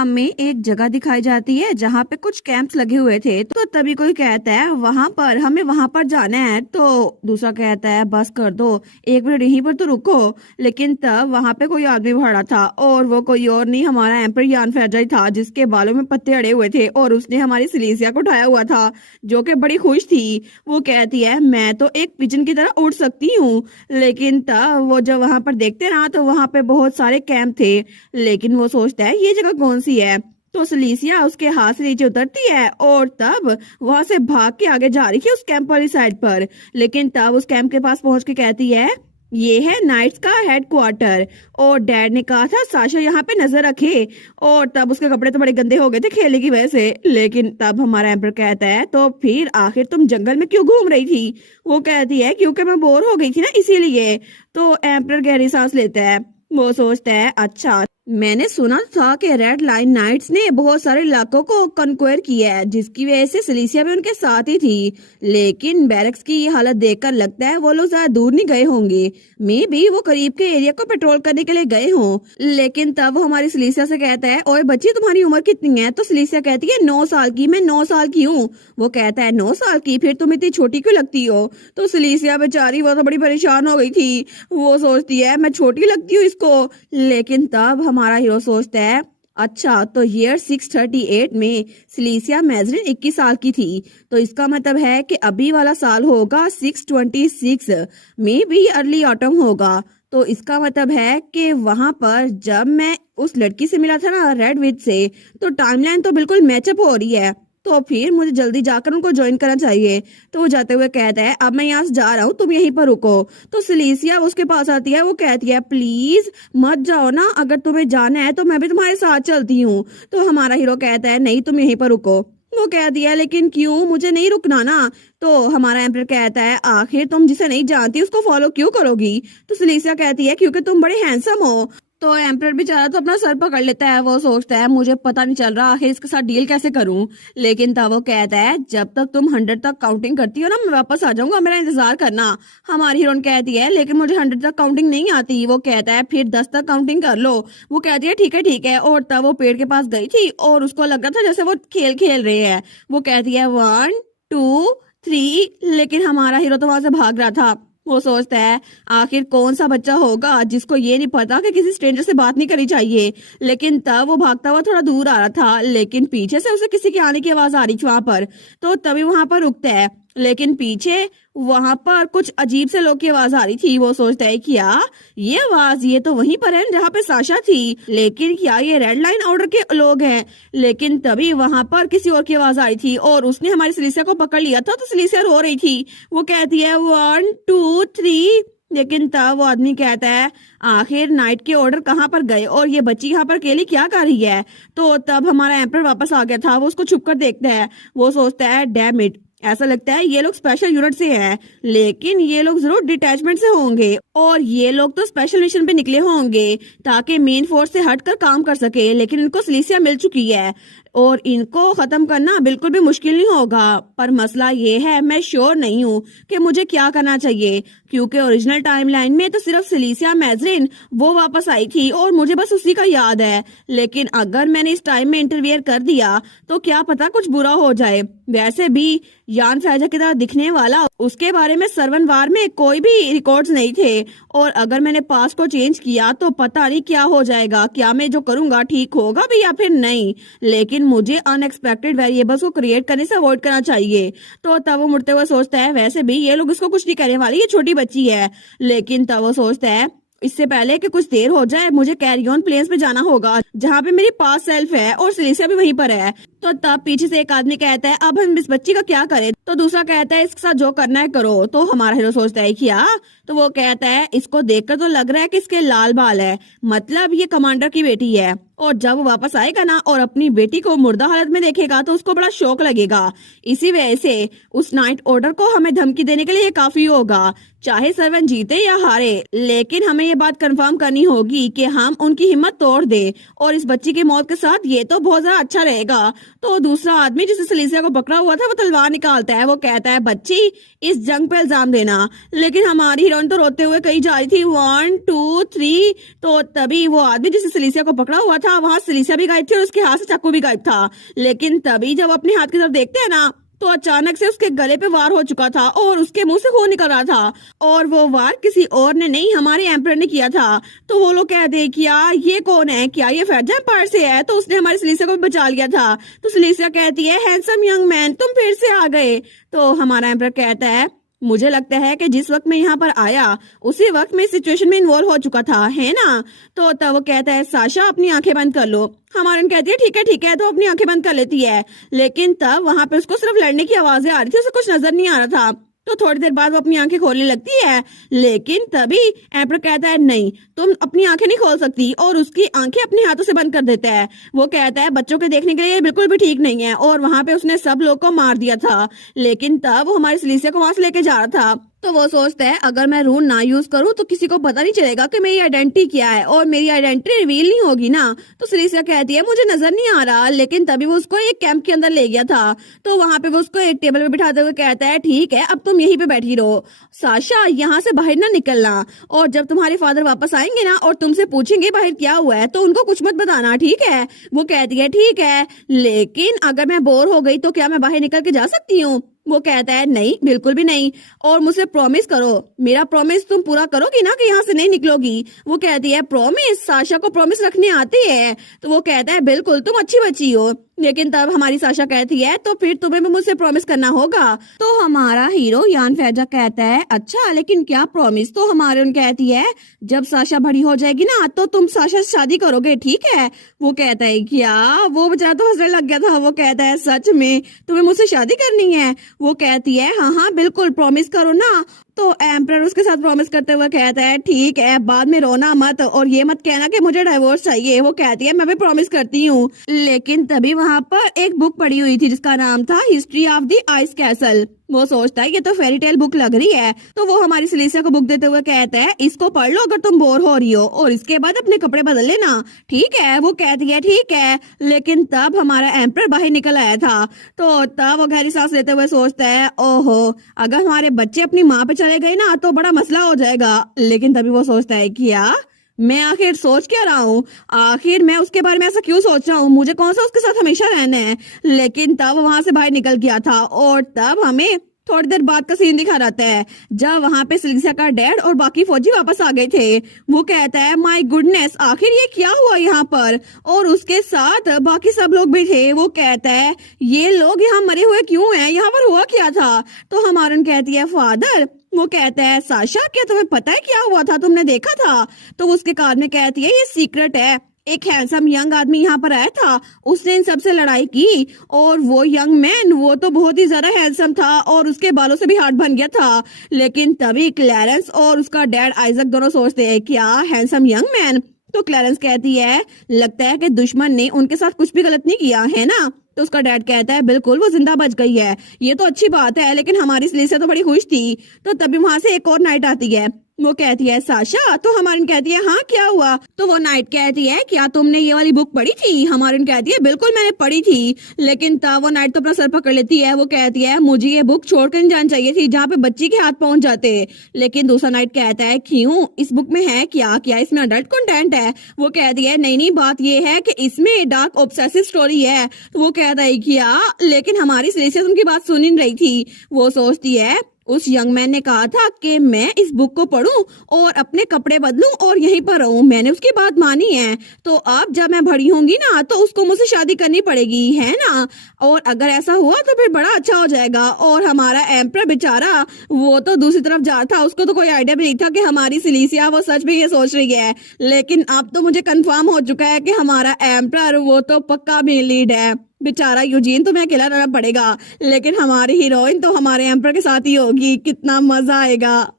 हमें एक जगह दिखाई जाती है जहाँ पे कुछ कैंप्स लगे हुए थे। तो तभी कोई कहता है हमें वहां पर जाना है। तो दूसरा कहता है बस कर दो, एक मिनट यहीं पर तो रुको। लेकिन तब वहां पे कोई आदमी खड़ा था और वो कोई और नहीं, हमारा एम्पर यान फैजाई था, जिसके बालों में पत्ते अड़े हुए थे और उसने हमारी सिलीसिया को उठाया हुआ था, जो कि बड़ी खुश थी। वो कहती है मैं तो एक पिजन की तरह उड़ सकती हूँ। लेकिन तब वो जब वहां पर देखते ना तो वहां पे बहुत सारे कैंप थे। लेकिन वो सोचता है ये जगह कौन सी है। तो सिलीसिया उसके हाथ से नीचे उतरती है और तब वहां से भाग के आगे जा रही थी उस कैंप वाली साइड पर। लेकिन तब उस कैंप के पास पहुंच के कहती है ये है नाइट्स का हेडक्वार्टर, और डैड ने कहा था साशा यहाँ पे नजर रखे। और तब उसके कपड़े तो बड़े गंदे हो गए थे खेलने की वजह से। लेकिन तब हमारा एम्पर कहता है तो फिर आखिर तुम जंगल में क्यों घूम रही थी। वो कहती है क्योंकि मैं बोर हो गई थी ना, इसीलिए। तो एम्पर गहरी सांस लेता है। वो सोचता है अच्छा, मैंने सुना था कि रेड लाइन नाइट्स ने बहुत सारे इलाकों को कन्क्वेयर किया है, जिसकी वजह से सिलीसिया भी उनके साथ ही थी। लेकिन बैरक्स की ये हालत देखकर लगता है वो लोग ज्यादा दूर नहीं गए होंगे। मे भी वो करीब के एरिया को पेट्रोल करने के लिए गए हों। लेकिन तब वो हमारी सिलीसिया से कहता है ओए बच्ची तुम्हारी उम्र कितनी है। तो सिलीसिया कहती है 9 साल की। मैं 9 साल की हूँ। वो कहता है 9 साल की, फिर तुम इतनी छोटी क्यों लगती हो। तो सिलीसिया बेचारी वो तो बड़ी परेशान हो गई थी। वो सोचती है मैं छोटी लगती हूँ इसको। लेकिन तब हमारा हीरो सोचता है अच्छा, तो ईयर 638 में सिलीसिया मैजरिन 21 साल की थी। तो इसका मतलब है कि अभी वाला साल होगा 626 में भी अर्ली ऑटम होगा। तो इसका मतलब है कि वहां पर जब मैं उस लड़की से मिला था ना रेड विच से, तो टाइमलाइन तो बिल्कुल मैचअप हो रही है। तो फिर मुझे जल्दी जाकर उनको ज्वाइन करना चाहिए। तो वो जाते हुए कहता है अब मैं यहाँ से जा रहा हूँ, तुम यहीं पर रुको। तो सिलीसिया उसके पास आती है। वो कहती है प्लीज मत जाओ ना, अगर तुम्हें जाना है तो मैं भी तुम्हारे साथ चलती हूँ। तो हमारा हीरो कहता है नहीं, तुम यहीं पर रुको। वो कह दिया लेकिन क्यों, मुझे नहीं रुकना ना। तो हमारा एम्पर कहता है आखिर तुम जिसे नहीं जानती उसको फॉलो क्यों करोगी। तो सिलीसिया कहती है क्योंकि तुम बड़े हैंडसम हो। तो एम्पर बेचारा तो अपना सर पकड़ लेता है। वो सोचता है मुझे पता नहीं चल रहा आखिर इसके साथ डील कैसे करूं। लेकिन तब वो कहता है जब तक तुम 100 तक काउंटिंग करती हो ना, मैं वापस आ जाऊंगा, मेरा इंतजार करना। हमारी हीरोइन कहती है लेकिन मुझे 100 तक काउंटिंग नहीं आती। वो कहता है फिर 10 तक काउंटिंग कर लो। वो कहती है ठीक है ठीक है। और तब वो पेड़ के पास गई थी और उसको लग रहा था जैसे वो खेल खेल रहे हैं। वो कहती है 1 2 3, लेकिन हमारा हीरो तो वहां से भाग रहा था। वो सोचता है आखिर कौन सा बच्चा होगा जिसको ये नहीं पता कि किसी स्ट्रेंजर से बात नहीं करनी चाहिए। लेकिन तब वो भागता हुआ थोड़ा दूर आ रहा था, लेकिन पीछे से उसे किसी के आने की आवाज आ रही थी वहां पर। तो तभी वहां पर रुकता है, लेकिन पीछे वहां पर कुछ अजीब से लोग की आवाज आ रही थी। वो सोचता है क्या ये आवाज, ये तो वहीं पर है जहाँ पे साशा थी, लेकिन क्या ये रेड लाइन ऑर्डर के लोग हैं। लेकिन तभी वहां पर किसी और की आवाज आ रही थी और उसने हमारी सिलीसिया को पकड़ लिया था। तो सिलीसिया रो रही थी। वो कहती है 1 2 3। लेकिन तब वो आदमी कहता है आखिर नाइट के ऑर्डर कहाँ पर गए और ये बच्ची यहाँ पर अकेली क्या कर रही है। तो तब हमारा एम्पर वापस आ गया था। वो उसको छुप कर देखता है। वो सोचता है डैम इट, ऐसा लगता है ये लोग स्पेशल यूनिट से हैं, लेकिन ये लोग जरूर डिटैचमेंट से होंगे और ये लोग तो स्पेशल मिशन पे निकले होंगे ताकि मेन फोर्स से हटकर काम कर सके। लेकिन इनको सिलीसिया मिल चुकी है और इनको खत्म करना बिल्कुल भी मुश्किल नहीं होगा। पर मसला ये है मैं श्योर नहीं हूँ कि मुझे क्या करना चाहिए, क्योंकि ओरिजिनल टाइमलाइन में तो सिर्फ सिलीसिया मैजरिन वो वापस आई थी और मुझे बस उसी का याद है। लेकिन अगर मैंने इस टाइम में इंटरवियर कर दिया तो क्या पता कुछ बुरा हो जाए। वैसे भी यान फैजा की तरह दिखने वाला उसके बारे में सर्वन वार में कोई भी रिकॉर्ड्स नहीं थे, और अगर मैंने पास्ट को चेंज किया तो पता नहीं क्या हो जाएगा, क्या मैं जो करूंगा ठीक होगा भी या फिर नहीं। लेकिन मुझे अनएक्सपेक्टेड वेरिएबल्स को क्रिएट करने से अवॉइड करना चाहिए। तो तब वो मुड़ते हुए सोचता है वैसे भी ये लोग इसको कुछ नहीं करने वाले, ये छोटी बच्ची है। लेकिन तब वो सोचता है इससे पहले कि कुछ देर हो जाए मुझे कैरी ऑन प्लेन्स पे जाना होगा जहाँ पे मेरी पास सेल्फ है और सिलीसिया भी वहीं पर है। तो तब पीछे से एक आदमी कहता है अब हम इस बच्ची का क्या करें। तो दूसरा कहता है इसके साथ जो करना है करो। तो हमारा हीरो सोचता है क्या। तो वो कहता है इसको देखकर तो लग रहा है कि इसके लाल बाल है, मतलब ये कमांडर की बेटी है। और जब वो वापस आएगा ना और अपनी बेटी को मुर्दा हालत में देखेगा तो उसको बड़ा शौक लगेगा। इसी वजह से उस नाइट ऑर्डर को हमें धमकी देने के लिए ये काफी होगा, चाहे सर्वन जीते या हारे। लेकिन हमें ये बात कंफर्म करनी होगी कि हम उनकी हिम्मत तोड़ दे, और इस बच्ची की मौत के साथ ये तो बहुत ज्यादा अच्छा रहेगा। तो दूसरा आदमी जिसे सिलीसिया को पकड़ा हुआ था वो तलवार निकालता है। वो कहता है बच्ची इस जंग पे इल्जाम देना। लेकिन हमारी हीरोइन तो रोते हुए कहीं जा रही थी 1 2 3। तो तभी वो आदमी जिसे सिलीसिया को पकड़ा हुआ था था वहाँ सिलीसिया भी गायब थी और उसके हाथ से चाकू भी गायब था। लेकिन तभी जब अपने हाथ की तरफ देखते हैं ना तो अचानक से उसके गले पे वार हो चुका था और उसके मुंह से खून निकल रहा था, और वो वार किसी और ने नहीं, हमारे एम्परर ने किया था। तो वो लोग कहते हैं कि यार ये कौन है, क्या ये फैजा एम्पायर से है? तो उसने हमारे सिलीसिया को भी बचा लिया था। तो सिलीसिया कहती है हैंडसम यंग मैन तुम फिर से आ गए। तो हमारा एम्परर कहता है मुझे लगता है कि जिस वक्त मैं यहाँ पर आया उसी वक्त मैं सिचुएशन में इन्वॉल्व हो चुका था, है ना? तो तब वो कहता है साशा अपनी आंखें बंद कर लो। हमारन कहती है ठीक है, तो अपनी आंखें बंद कर लेती है। लेकिन तब वहां पे उसको सिर्फ लड़ने की आवाजें आ रही थी, उसे कुछ नजर नहीं आ रहा था। तो थोड़ी देर बाद वो अपनी आंखें खोलने लगती है, लेकिन तभी एम्पर कहता है नहीं तुम अपनी आंखें नहीं खोल सकती, और उसकी आंखें अपने हाथों से बंद कर देता है। वो कहता है बच्चों के देखने के लिए ये बिल्कुल भी ठीक नहीं है, और वहां पे उसने सब लोग को मार दिया था। लेकिन तब वो हमारे सिलीसिया को वहां से लेके जा रहा था। तो वो सोचता है अगर मैं रून ना यूज करूँ तो किसी को पता नहीं चलेगा कि मेरी आइडेंटिटी क्या है, और मेरी आइडेंटिटी रिवील नहीं होगी ना। तो सिलीसिया कहती है मुझे नजर नहीं आ रहा। लेकिन तभी वो उसको एक कैंप के अंदर ले गया था। तो वहां पे वो उसको एक टेबल पे बिठाते हुए कहता है ठीक है अब तुम यहीं पे बैठी रहो, साशा यहाँ से बाहर ना निकलना, और जब तुम्हारे फादर वापस आएंगे ना और तुमसे पूछेंगे बाहर क्या हुआ है तो उनको कुछ मत बताना, ठीक है? वो कहती है ठीक है, लेकिन अगर मैं बोर हो गई तो क्या मैं बाहर निकल के जा सकती हूँ? वो कहता है नहीं बिल्कुल भी नहीं, और मुझसे प्रॉमिस करो, मेरा प्रॉमिस तुम पूरा करोगी ना कि यहाँ से नहीं निकलोगी? वो कहती है प्रॉमिस, साशा को प्रॉमिस रखने आती है। तो वो कहता है बिल्कुल तुम अच्छी बच्ची हो। लेकिन तब हमारी साशा कहती है तो फिर तुम्हें भी मुझसे प्रॉमिस करना होगा। तो हमारा हीरो यान फैजा कहता है अच्छा लेकिन क्या प्रॉमिस? तो हमारे उन कहती है जब साशा बड़ी हो जाएगी ना तो तुम साशा से शादी करोगे, ठीक है? वो कहता है क्या? वो बेचारा तो हंसने लग गया था। वो कहता है सच में तुम्हें मुझसे शादी करनी है? वो कहती है हाँ हाँ बिल्कुल प्रॉमिस करो ना। तो एम्परर उसके साथ प्रॉमिस करते हुए कहता है ठीक है बाद में रोना मत और ये मत कहना कि मुझे डाइवोर्स चाहिए। वो कहती है मैं भी प्रॉमिस करती हूँ। लेकिन तभी वहाँ पर एक बुक पड़ी हुई थी जिसका नाम था history of the ice castle. वो सोचता है ये तो फेरी टेल बुक लग रही है। तो वो हमारी सिलीसिया को बुक देते हुए कहता है इसको पढ़ लो अगर तुम बोर हो रही हो, और इसके बाद अपने कपड़े बदल लेना, ठीक है? वो कहती है ठीक है। लेकिन तब हमारा एम्परर बाहर निकल आया था। तो तब वो गहरी सांस लेते हुए सोचता है ओहो अगर हमारे बच्चे अपनी माँ पे चले गए ना तो बड़ा मसला हो जाएगा। लेकिन तभी वो सोचता है क्या मैं आखिर सोच क्या रहा हूँ, आखिर मैं उसके बारे में ऐसा क्यों सोच रहा हूँ, मुझे कौन सा उसके साथ हमेशा रहना है? लेकिन तब वहां से बाहर निकल गया था, और तब हमें थोड़ी देर बाद का सीन दिखा रहता है जब वहां पे सिलीसिया का डैड और बाकी फौजी वापस आ गए थे। वो कहता है माय गुडनेस आखिर ये क्या हुआ यहाँ पर, और उसके साथ बाकी सब लोग भी थे। वो कहता है ये लोग यहाँ मरे हुए क्यों हैं, यहाँ पर हुआ क्या था? तो हमारन कहती है फादर। वो कहता है साशा क्या तुम्हें पता है क्या हुआ था, तुमने देखा था? तो उसके कान में कहती है ये सीक्रेट है, एक हैंडसम यंग आदमी यहाँ पर आया था, उसने इन सबसे लड़ाई की, और वो यंग मैन वो तो बहुत ही ज्यादा हैंडसम था और उसके बालों से भी हार्ट बन गया था। लेकिन तभी क्लैरेंस और उसका डैड आइजक दोनों सोचते हैं क्या हैंडसम यंग मैन? तो क्लैरेंस कहती है लगता है कि दुश्मन ने उनके साथ कुछ भी गलत नहीं किया है ना? तो उसका डैड कहता है बिल्कुल वो जिंदा बच गई है, ये तो अच्छी बात है, लेकिन हमारी सिलीसिया तो बड़ी खुश थी। तो तभी वहां से एक और नाइट आती है। वो कहती है साशा। तो हमारी कहती है हाँ क्या हुआ? तो वो नाइट कहती है क्या तुमने ये वाली बुक पढ़ी थी? हमारी कहती है बिल्कुल मैंने पढ़ी थी। लेकिन तब वो नाइट तो अपना सर पकड़ लेती है। वो कहती है मुझे ये बुक छोड़कर नहीं जानी चाहिए थी जहाँ पे बच्ची के हाथ पहुंच जाते। लेकिन दूसरा नाइट कहता है क्यों, इस बुक में है क्या, क्या इसमें अडल्ट कंटेंट है? वो कहती है नहीं नहीं बात ये है कि इसमें डार्क ऑब्सेसिव स्टोरी है। तो वो कहता है क्या, लेकिन हमारी सिलीसिया उनकी बात सुन ही नहीं रही थी। वो सोचती है उस यंग मैन ने कहा था कि मैं इस बुक को पढूं और अपने कपड़े बदलूं और यहीं पर रहूं, मैंने उसकी बात मानी है। तो अब जब मैं बड़ी होंगी ना तो उसको मुझसे शादी करनी पड़ेगी, है ना? और अगर ऐसा हुआ तो फिर बड़ा अच्छा हो जाएगा। और हमारा एम्परर बेचारा वो तो दूसरी तरफ जा था, उसको तो कोई आइडिया भी नहीं था कि हमारी सिलीसिया वो सच में ये सोच रही है। लेकिन अब तो मुझे कंफर्म हो चुका है कि हमारा एम्परर वो तो पक्का मेन लीड है। बेचारा यूजीन तुम्हें अकेला रहना पड़ेगा, लेकिन हमारी हीरोइन तो हमारे एम्परर के साथ ही होगी, कितना मजा आएगा।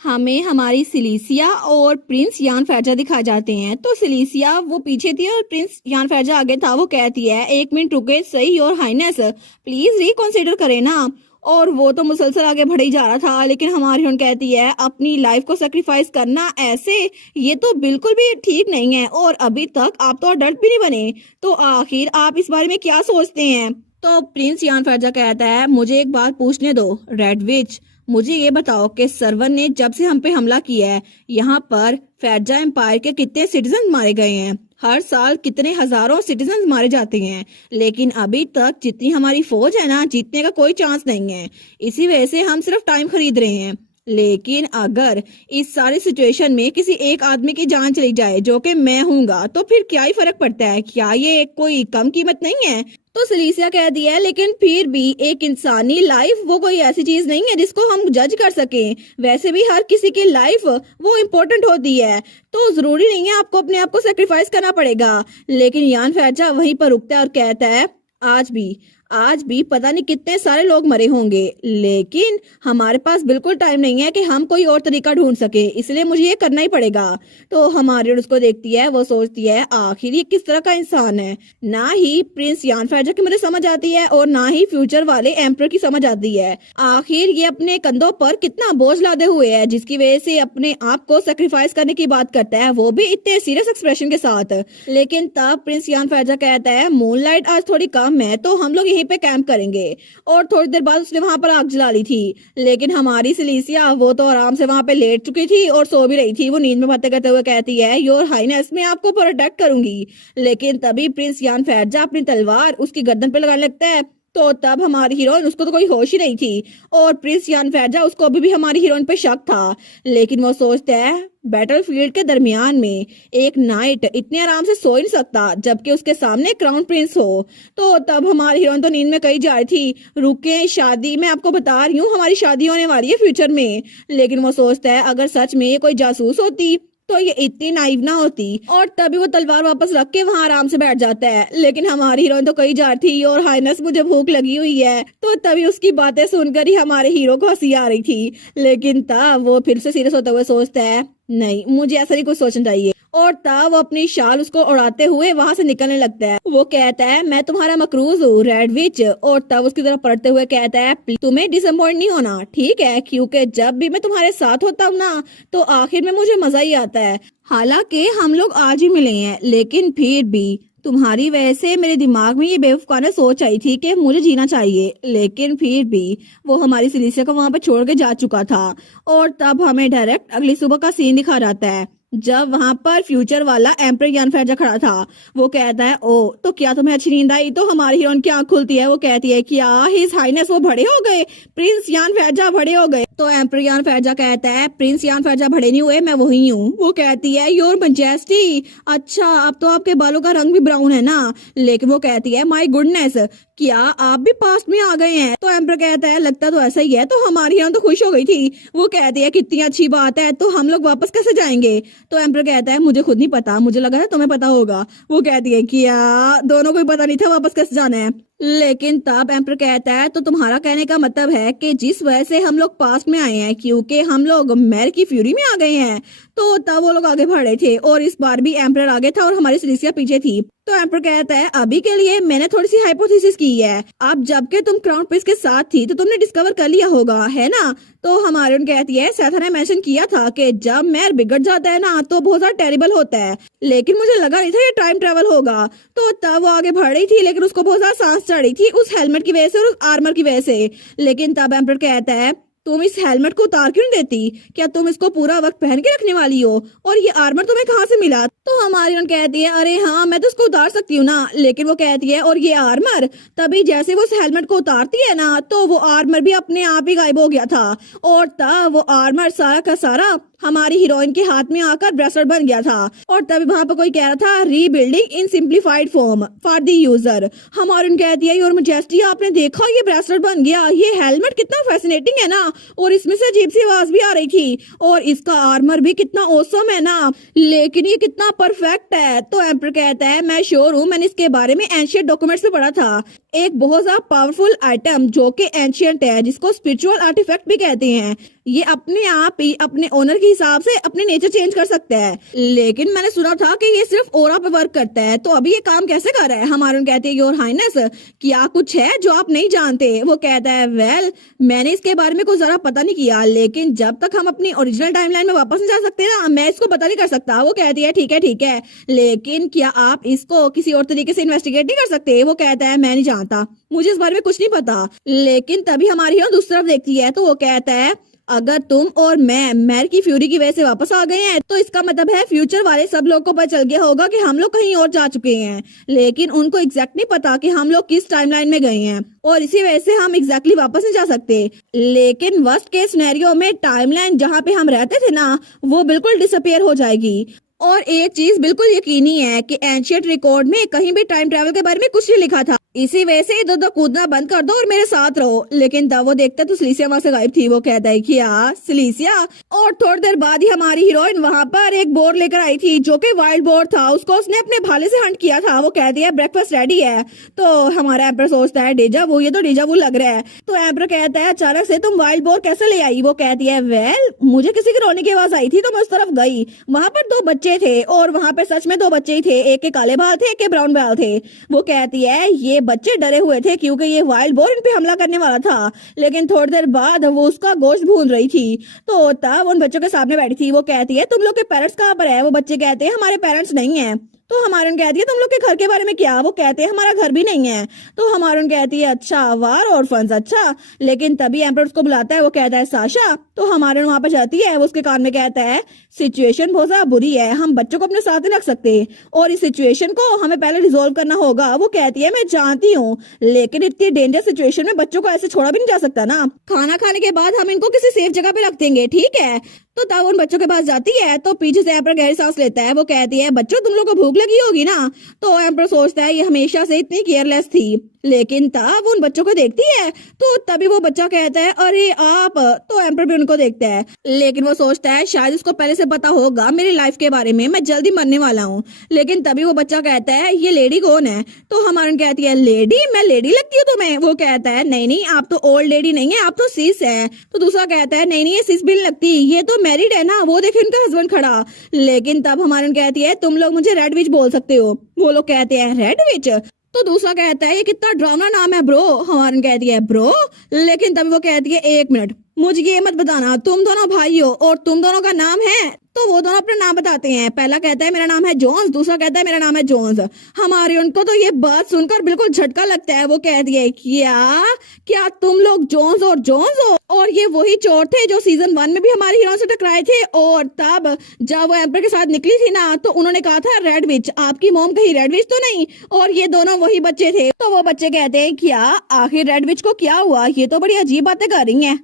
हमें हमारी सिलीसिया और प्रिंस यान फैजा दिखाए जाते हैं। तो सिलीसिया वो पीछे थी और प्रिंस यान फैजा आगे था। वो कहती है एक मिनट रुके सही और हाइनेस प्लीज रिकंसीडर करें ना। और वो तो मुसलसल आगे बढ़ ही जा रहा था, लेकिन हमारी हीरोइन कहती है अपनी लाइफ को सेक्रीफाइस करना ऐसे ये तो बिल्कुल भी ठीक नहीं है, और अभी तक आप तो अडल्ट भी नहीं बने, तो आखिर आप इस बारे में क्या सोचते हैं? तो प्रिंस यान फैजा कहता है मुझे एक बात पूछने दो रेड विच, मुझे ये बताओ कि सर्वन ने जब से हम पे हमला किया है यहाँ पर फैजा एम्पायर के कितने सिटीजन मारे गए हैं, हर साल कितने हजारों सिटीजन मारे जाते हैं, लेकिन अभी तक जितनी हमारी फौज है ना, जीतने का कोई चांस नहीं है। इसी वजह से हम सिर्फ टाइम खरीद रहे हैं। लेकिन अगर इस सारी सिचुएशन में किसी एक आदमी की जान चली जाए जो कि मैं हूँगा, तो फिर क्या ही फर्क पड़ता है? क्या ये कोई कम कीमत नहीं है? तो सलीसिया कह दिया है, लेकिन फिर भी एक इंसानी लाइफ वो कोई ऐसी चीज नहीं है जिसको हम जज कर सकें। वैसे भी हर किसी की लाइफ वो इम्पोर्टेंट होती है, तो जरूरी नहीं है आपको अपने आप को सेक्रीफाइस करना पड़ेगा। लेकिन यान फैजा वहीं पर रुकता है और कहता है, आज भी पता नहीं कितने सारे लोग मरे होंगे, लेकिन हमारे पास बिल्कुल टाइम नहीं है कि हम कोई और तरीका ढूंढ सके, इसलिए मुझे ये करना ही पड़ेगा। तो हमारी उसको देखती है, वो सोचती है आखिर ये किस तरह का इंसान है। ना ही प्रिंस यान फैजा की मुझे समझ आती है और ना ही फ्यूचर वाले एम्पर की समझ आती है। आखिर ये अपने कंधों पर कितना बोझ लादे हुए है, जिसकी वजह से अपने आप को सेक्रीफाइस करने की बात करता है, वो भी इतने सीरियस एक्सप्रेशन के साथ। लेकिन तब प्रिंस यान फैजा कहता है, मूनलाइट आज थोड़ी कम है तो हम लोग यहीं पे कैंप करेंगे। और थोड़ी देर बाद उसने वहां पर आग जला ली थी। लेकिन हमारी सिलीसिया वो तो आराम से वहां पे लेट चुकी थी और सो भी रही थी। वो नींद में बातें करते हुए कहती है, योर हाइनेस मैं आपको प्रोटेक्ट करूंगी। लेकिन तभी प्रिंस यान फैजा अपनी तलवार उसकी गर्दन पे लगाने लगता है। तो तब हमारी हीरोइन, उसको तो कोई होश ही नहीं थी और प्रिंस यान फैजा उसको अभी भी हमारी हीरोइन पे शक था। लेकिन वो सोचता है बैटलफील्ड के दरमियान में एक नाइट इतने आराम से सो ही नहीं सकता जबकि उसके सामने क्राउन प्रिंस हो। तो तब हमारी हीरोइन तो नींद में कहीं जा रही थी, रुके शादी मैं आपको बता रही हूँ, हमारी शादी होने वाली है फ्यूचर में। लेकिन वो सोचता है अगर सच में ये कोई जासूस होती तो ये इतनी नाइव ना होती। और तभी वो तलवार वापस रख के वहां आराम से बैठ जाता है। लेकिन हमारी हीरोइन तो कहीं जा रही थी और हाइनेस मुझे भूख लगी हुई है। तो तभी उसकी बातें सुनकर ही हमारे हीरो को हंसी आ रही थी। लेकिन तब वो फिर से सीरियस होते हुए सोचता है, नहीं मुझे ऐसा नहीं कुछ सोचना चाहिए। और तब वो अपनी शाल उसको उड़ाते हुए वहां से निकलने लगता है। वो कहता है, मैं तुम्हारा मकरूज हूँ रेड विच। और तब उसकी तरफ पलटते हुए कहता है, तुम्हें डिसअपॉइंट नहीं होना, ठीक है? क्योंकि जब भी मैं तुम्हारे साथ होता हूँ ना, तो आखिर में मुझे मजा ही आता है। हालांकि हम लोग आज ही मिले हैं, लेकिन फिर भी तुम्हारी वजह से मेरे दिमाग में ये बेवकूफाना सोच आई थी कि मुझे जीना चाहिए। लेकिन फिर भी वो हमारी सिलीसिया को वहां पर छोड़ के जा चुका था। और तब हमें डायरेक्ट अगली सुबह का सीन दिखा जाता है, जब वहां पर फ्यूचर वाला एम्पर यान फैजा खड़ा था। वो कहता है, ओ तो क्या तुम्हें अच्छी नींद आई? तो हमारी हीरोइन की आंख खुलती है। वो कहती है, क्या हिज हाइनेस वो बड़े हो गए, प्रिंस यान फैजा बड़े हो गए? तो एम्पर यान फैजा कहता है, प्रिंस यान फैजा बड़े नहीं हुए, मैं वही हूँ। वो कहती है, योर मैजेस्टी, अच्छा अब तो आपके बालों का रंग भी ब्राउन है ना? लेकिन वो कहती है, माय गुडनेस, क्या आप भी पास्ट में आ गए हैं? तो एम्पर कहता है, लगता तो ऐसा ही है। तो हमारी हीरोइन तो खुश हो गई थी। वो कहती है, कितनी अच्छी बात है, तो हम लोग वापस कैसे जाएंगे? तो एम्पर कहता है, मुझे खुद नहीं पता, मुझे लगा था तुम्हें पता होगा। वो कहती है, क्या दोनों को पता नहीं था वापस कैसे जाना है? लेकिन तब एम्पर कहता है, तो तुम्हारा कहने का मतलब है कि जिस वजह से हम लोग पास्ट में आए हैं, क्योंकि हम लोग मैर की फ्यूरी में आ गए हैं। तो तब वो लोग आगे बढ़ रहे थे और इस बार भी एम्पर आगे था और हमारी सिलीसिया पीछे थी। तो एम्पर कहता है, अभी के लिए मैंने थोड़ी सी हाइपोथेसिस की है। अब जबकि तुम क्राउन प्रिंस के साथ थी तो तुमने डिस्कवर कर लिया होगा, है ना? तो हमारे उन कहती है, सेथा ने मेंशन किया था कि जब मैर बिगड़ जाता है ना, तो बहुत ज्यादा टेरिबल होता है, लेकिन मुझे लगा नहीं था ये टाइम ट्रेवल होगा। तो तब वो आगे बढ़ रही थी, लेकिन उसको बहुत ज्यादा सांस चढ़ रही थी उस हेलमेट की वजह से और उस आर्मर की वजह से। लेकिन तब एम्पर कहता है, तुम इस हेलमेट को उतार क्यों नहीं देती? क्या तुम इसको पूरा वक्त पहन के रखने वाली हो? और ये आर्मर तुम्हें कहाँ से मिला? तो हमारी उन कहती है, अरे हाँ मैं तो इसको उतार सकती हूँ ना। लेकिन वो कहती है, और ये आर्मर? तभी जैसे वो उस हेलमेट को उतारती है ना, तो वो आर्मर भी अपने आप ही गायब हो गया था। और तब वो आर्मर सारा का सारा हमारी हीरोइन के हाथ में आकर ब्रेसलेट बन गया था। और तभी वहां पर कोई कह रहा था, rebuilding in simplified form for the user. हमारी उन कहती है, योर मैजेस्टी आपने देखा ये ब्रेसलेट बन गया, ये हेलमेट कितना फैसिनेटिंग है ना? और इसमें से अजीब सी आवाज भी आ रही थी और इसका आर्मर भी कितना ऑसम है ना, लेकिन ये कितना परफेक्ट है। तो एम्पर कहता है, मैं श्योर हूँ, मैंने इसके बारे में एंशियंट डॉक्यूमेंट्स में पढ़ा था। एक बहुत ज्यादा पावरफुल आइटम जो कि एंशियंट है, जिसको स्पिरिचुअल आर्टिफैक्ट भी कहते हैं, ये अपने आप ही अपने ओनर के हिसाब से अपने नेचर चेंज कर सकता है। लेकिन मैंने सुना था कि ये सिर्फ ओरा पे वर्क करता है, तो अभी ये काम कैसे कर रहा है? हमारे कहते हैं, योर हाइनेस, क्या कुछ है जो आप नहीं जानते? वो कहता है, वेल मैंने इसके बारे में कुछ जरा पता नहीं किया, लेकिन जब तक हम अपनी ओरिजिनल टाइमलाइन में वापस नहीं जा सकते ना, मैं इसको पता नहीं कर सकता। वो कहती है, ठीक है, लेकिन क्या आप इसको किसी और तरीके से इन्वेस्टिगेट नहीं कर सकते? वो कहता है, मैं नहीं जानता, मुझे इस बारे में कुछ नहीं पता। लेकिन तभी हमारी दूसरी तरफ देखती है, तो वो कहता है, अगर तुम और मैं मैर की फ्यूरी की वजह से वापस आ गए हैं तो इसका मतलब है फ्यूचर वाले सब लोग को पता चल गया होगा कि हम लोग कहीं और जा चुके हैं, लेकिन उनको एग्जैक्ट नहीं पता कि हम लोग किस टाइमलाइन में गए हैं और इसी वजह से हम एग्जैक्टली वापस नहीं जा सकते। लेकिन वर्स्ट केस सिनेरियो में टाइमलाइन जहाँ पे हम रहते थे ना वो बिल्कुल डिसअपियर हो जाएगी। और एक चीज बिल्कुल यकीनी है कि एंशियंट रिकॉर्ड में कहीं भी टाइम ट्रेवल के बारे में कुछ नहीं लिखा था, इसी वजह से इधर उधर कूदना बंद कर दो और मेरे साथ रहो। लेकिन तब वो देखता तो सिलीसिया वहां से गायब थी। वो कहता है कि सिलीसिया। और थोड़ी देर बाद ही हमारी हीरोइन वहां पर एक बोर लेकर आई थी जो कि वाइल्ड बोर था, उसको उसने अपने भाले से हंट किया था। वो कहती है ब्रेकफास्ट रेडी है। तो हमारा एम्पर सोचता है डेजा वो, ये तो डेजा वो लग रहा है। तो एम्पर कहता है अचानक से तुम वाइल्ड बोर कैसे ले आई? वो कहती है वेल मुझे किसी की रोने की आवाज आई थी तो मैं उस तरफ गई, वहां पर दो बच्चे थे और वहां पे सच में दो बच्चे ही थे, एक के काले बाल थे एक के ब्राउन बाल थे। वो कहती है ये बच्चे डरे हुए थे क्योंकि ये वाइल्ड बोर इन पे हमला करने वाला था, लेकिन थोड़ी देर बाद वो उसका गोश्त भून रही थी। तो तब उन बच्चों के सामने बैठी थी। वो कहती है तुम लोग के पेरेंट्स कहाँ पर है? वो बच्चे कहते हैं हमारे पेरेंट्स नहीं है। तो हमारे कहती है तुम लोग के घर के बारे में क्या? वो कहते हैं हमारा घर भी नहीं है। तो हमारे कहती है अच्छा वार और फंस अच्छा। लेकिन तभी एम्पर उसको बुलाता है। वो कहता है साशा। तो हमारे वहां पर जाती है। वो उसके कान में कहता है सिचुएशन बहुत ज्यादा बुरी है, हम बच्चों को अपने साथ नहीं रख सकते और इस सिचुएशन को हमें पहले रिजोल्व करना होगा। वो कहती है मैं जानती हूँ, लेकिन इतनी डेंजर सिचुएशन में बच्चों को ऐसे छोड़ा भी नहीं जा सकता ना। खाना खाने के बाद हम इनको किसी सेफ जगह पे रख देंगे, ठीक है? तो तब उन बच्चों के पास जाती है तो पीछे से एम्पर गहरी सांस लेता है। वो कहती है बच्चों तुम लोग को भूख लगी होगी ना। तो एम्पर सोचता है ये हमेशा से इतनी केयरलेस थी, लेकिन तब उन बच्चों को देखती है तो तभी वो बच्चा कहता है अरे आप। तो एम्पर भी उनको देखता है, लेकिन वो सोचता है शायद उसको पहले से पता होगा मेरी लाइफ के बारे में, मैं जल्दी मरने वाला हूँ। लेकिन तभी वो बच्चा कहता है ये लेडी कौन है? तो हमारे कहती है लेडी? मैं लेडी लगती हूँ तुम्हें? वो कहता है नहीं नहीं आप तो ओल्ड लेडी नहीं है, आप तो सिस है। तो दूसरा कहता है नहीं नहीं ये सिस भी नहीं लगती, ये तो मैरिड है ना। वो देखे उनका हस्बैंड खड़ा। लेकिन तब हमारे कहती है तुम लोग मुझे रेड विच बोल सकते हो। वो लोग कहते हैं रेड विच? तो दूसरा कहता है ये कितना ड्रामा नाम है ब्रो। हमारन कहती है ब्रो। लेकिन तभी वो कहती है एक मिनट मुझे ये मत बताना तुम दोनों भाई हो और तुम दोनों का नाम है। तो वो दोनों अपना नाम बताते हैं। पहला कहता है मेरा नाम है जोन्स, दूसरा कहता है मेरा नाम है जोन्स। हमारे उनको तो ये बात सुनकर बिल्कुल झटका लगता है। वो कहती है क्या क्या तुम लोग जोन्स और जोन्स हो? और ये वही चोर थे जो सीजन 1 में भी हमारी हीरोइन से टकराए थे। और तब जब वो एम्पर के साथ निकली थी ना तो उन्होंने कहा था रेड विच, आपकी मॉम कहीं रेड विच तो नहीं? और ये दोनों वही बच्चे थे। तो वो बच्चे कहते हैं क्या आखिर रेड विच को क्या हुआ? ये तो बड़ी अजीब बातें कर रही है।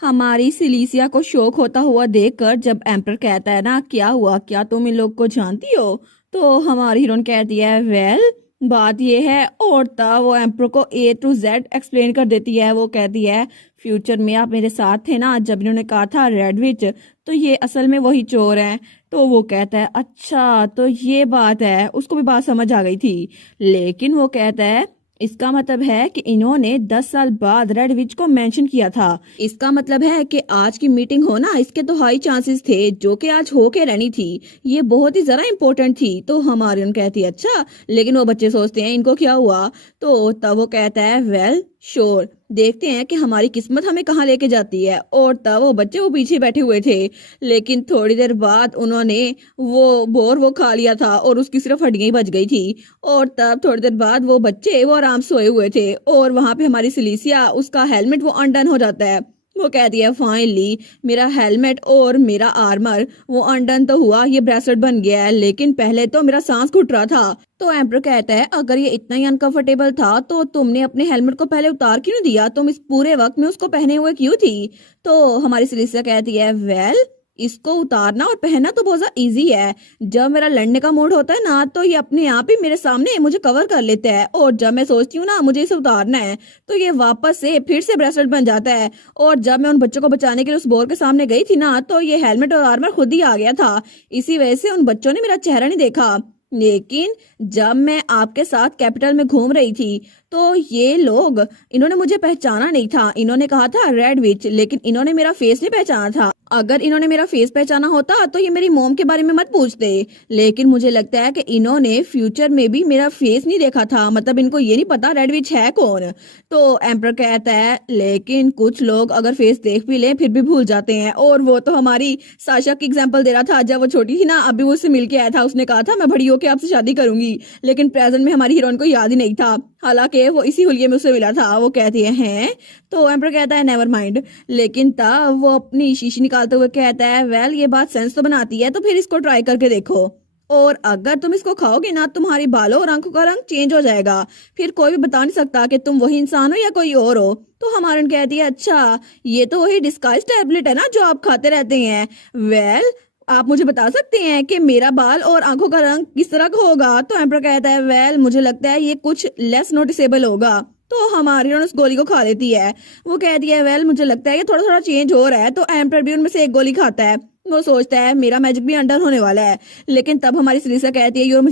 हमारी सिलीसिया को शौक होता हुआ देखकर जब एम्पर कहता है ना क्या हुआ, क्या तुम इन लोग को जानती हो? तो हमारी हीरोइन कहती है वेल बात ये है। और तब वो एम्पर को A to Z एक्सप्लेन कर देती है। वो कहती है फ्यूचर में आप मेरे साथ थे ना जब इन्होंने कहा था रेड विच, तो ये असल में वही चोर हैं। तो वो कहता है अच्छा तो ये बात है। उसको भी बात समझ आ गई थी, लेकिन वो कहता है इसका मतलब है कि इन्होंने 10 साल बाद रेड विच को मेंशन किया था। इसका मतलब है कि आज की मीटिंग हो ना इसके तो हाई चांसेस थे जो कि आज हो के रहनी थी, ये बहुत ही जरा इम्पोर्टेंट थी। तो हमारी उन कहती है अच्छा, लेकिन वो बच्चे सोचते हैं इनको क्या हुआ? तो तब वो कहता है वेल श्योर देखते हैं कि हमारी किस्मत हमें कहाँ लेके जाती है। और तब वो बच्चे वो पीछे बैठे हुए थे, लेकिन थोड़ी देर बाद उन्होंने वो बोर वो खा लिया था और उसकी सिर्फ हड्डियां ही बच गई थी। और तब थोड़ी देर बाद वो बच्चे वो आराम सोए हुए थे और वहां पे हमारी सिलीसिया उसका हेलमेट वो अनडन हो जाता है। वो कहती है फाइनली मेरा हेलमेट और मेरा आर्मर वो अनडन तो हुआ, ये ब्रेसलेट बन गया है, लेकिन पहले तो मेरा सांस घुट रहा था। तो एम्पर कहता है अगर ये इतना ही अनकंफर्टेबल था तो तुमने अपने हेलमेट को पहले उतार क्यों नहीं दिया? तुम इस पूरे वक्त में उसको पहने हुए क्यों थी? तो हमारी सिलीसिया कहती है वेल इसको उतारना और पहनना तो बहुत ज्यादा इजी है। जब मेरा लड़ने का मूड होता है ना तो ये अपने आप ही मेरे सामने मुझे कवर कर लेता है, और जब मैं सोचती हूँ ना मुझे इसे उतारना है तो ये वापस से फिर से ब्रेसलेट बन जाता है। और जब मैं उन बच्चों को बचाने के लिए उस बोर के सामने गई थी ना तो ये हेलमेट और आर्मर खुद ही आ गया था। इसी वजह से उन बच्चों ने मेरा चेहरा नहीं देखा। लेकिन जब मैं आपके साथ कैपिटल में घूम रही थी तो ये लोग इन्होंने मुझे पहचाना नहीं था। इन्होंने कहा था रेड विच, लेकिन इन्होंने मेरा फेस नहीं पहचाना था। अगर इन्होंने मेरा फेस पहचाना होता तो ये मेरी मॉम के बारे में मत पूछते। लेकिन मुझे लगता है कि इन्होंने फ्यूचर में भी मेरा फेस नहीं देखा था, मतलब इनको ये नहीं पता रेड विच है कौन। तो एम्पर कहता है लेकिन कुछ लोग अगर फेस देख भी ले फिर भी भूल जाते हैं, और वो तो हमारी साशा की एग्जाम्पल दे रहा था। जब वो छोटी थी ना, अभी वो उससे मिल के आया था, उसने कहा था मैं बड़ी होके आपसे शादी करूंगी, लेकिन प्रेजेंट में हमारी हीरोइन को याद ही नहीं था, हालांकि वो इसी हुलिये में उससे मिला था। वो कहती है तो एम्पर कहता है नेवर माइंड। लेकिन तब वो अपनी शीशी निकालते हुए कहता है वेल ये बात सेंस तो बनाती है, तो फिर इसको ट्राई करके देखो, और अगर तुम इसको खाओगे ना तुम्हारी बालों और आंखों का रंग चेंज हो जाएगा, फिर कोई भी बता नहीं सकता कि तुम वही इंसान हो या कोई और हो। तो हमारन कहती है अच्छा ये तो वही डिस्गाइज टैबलेट है ना जो आप खाते रहते हैं। वेल आप मुझे बता सकते हैं कि मेरा बाल और आंखों का रंग किस तरह का होगा। तो एम्पर कहता है वेल मुझे लगता है ये कुछ लेस नोटिसेबल होगा। तो हमारी उस गोली को खा लेती है। वो कहती है वेल मुझे लगता है ये थोड़ा थोड़ा चेंज हो रहा है। तो एम्पर भी उनमें से एक गोली खाता है। वो सोचता है मेरा मैजिक भी अंडर होने वाला है। लेकिन तब हमारी सिरिसा कहती है योर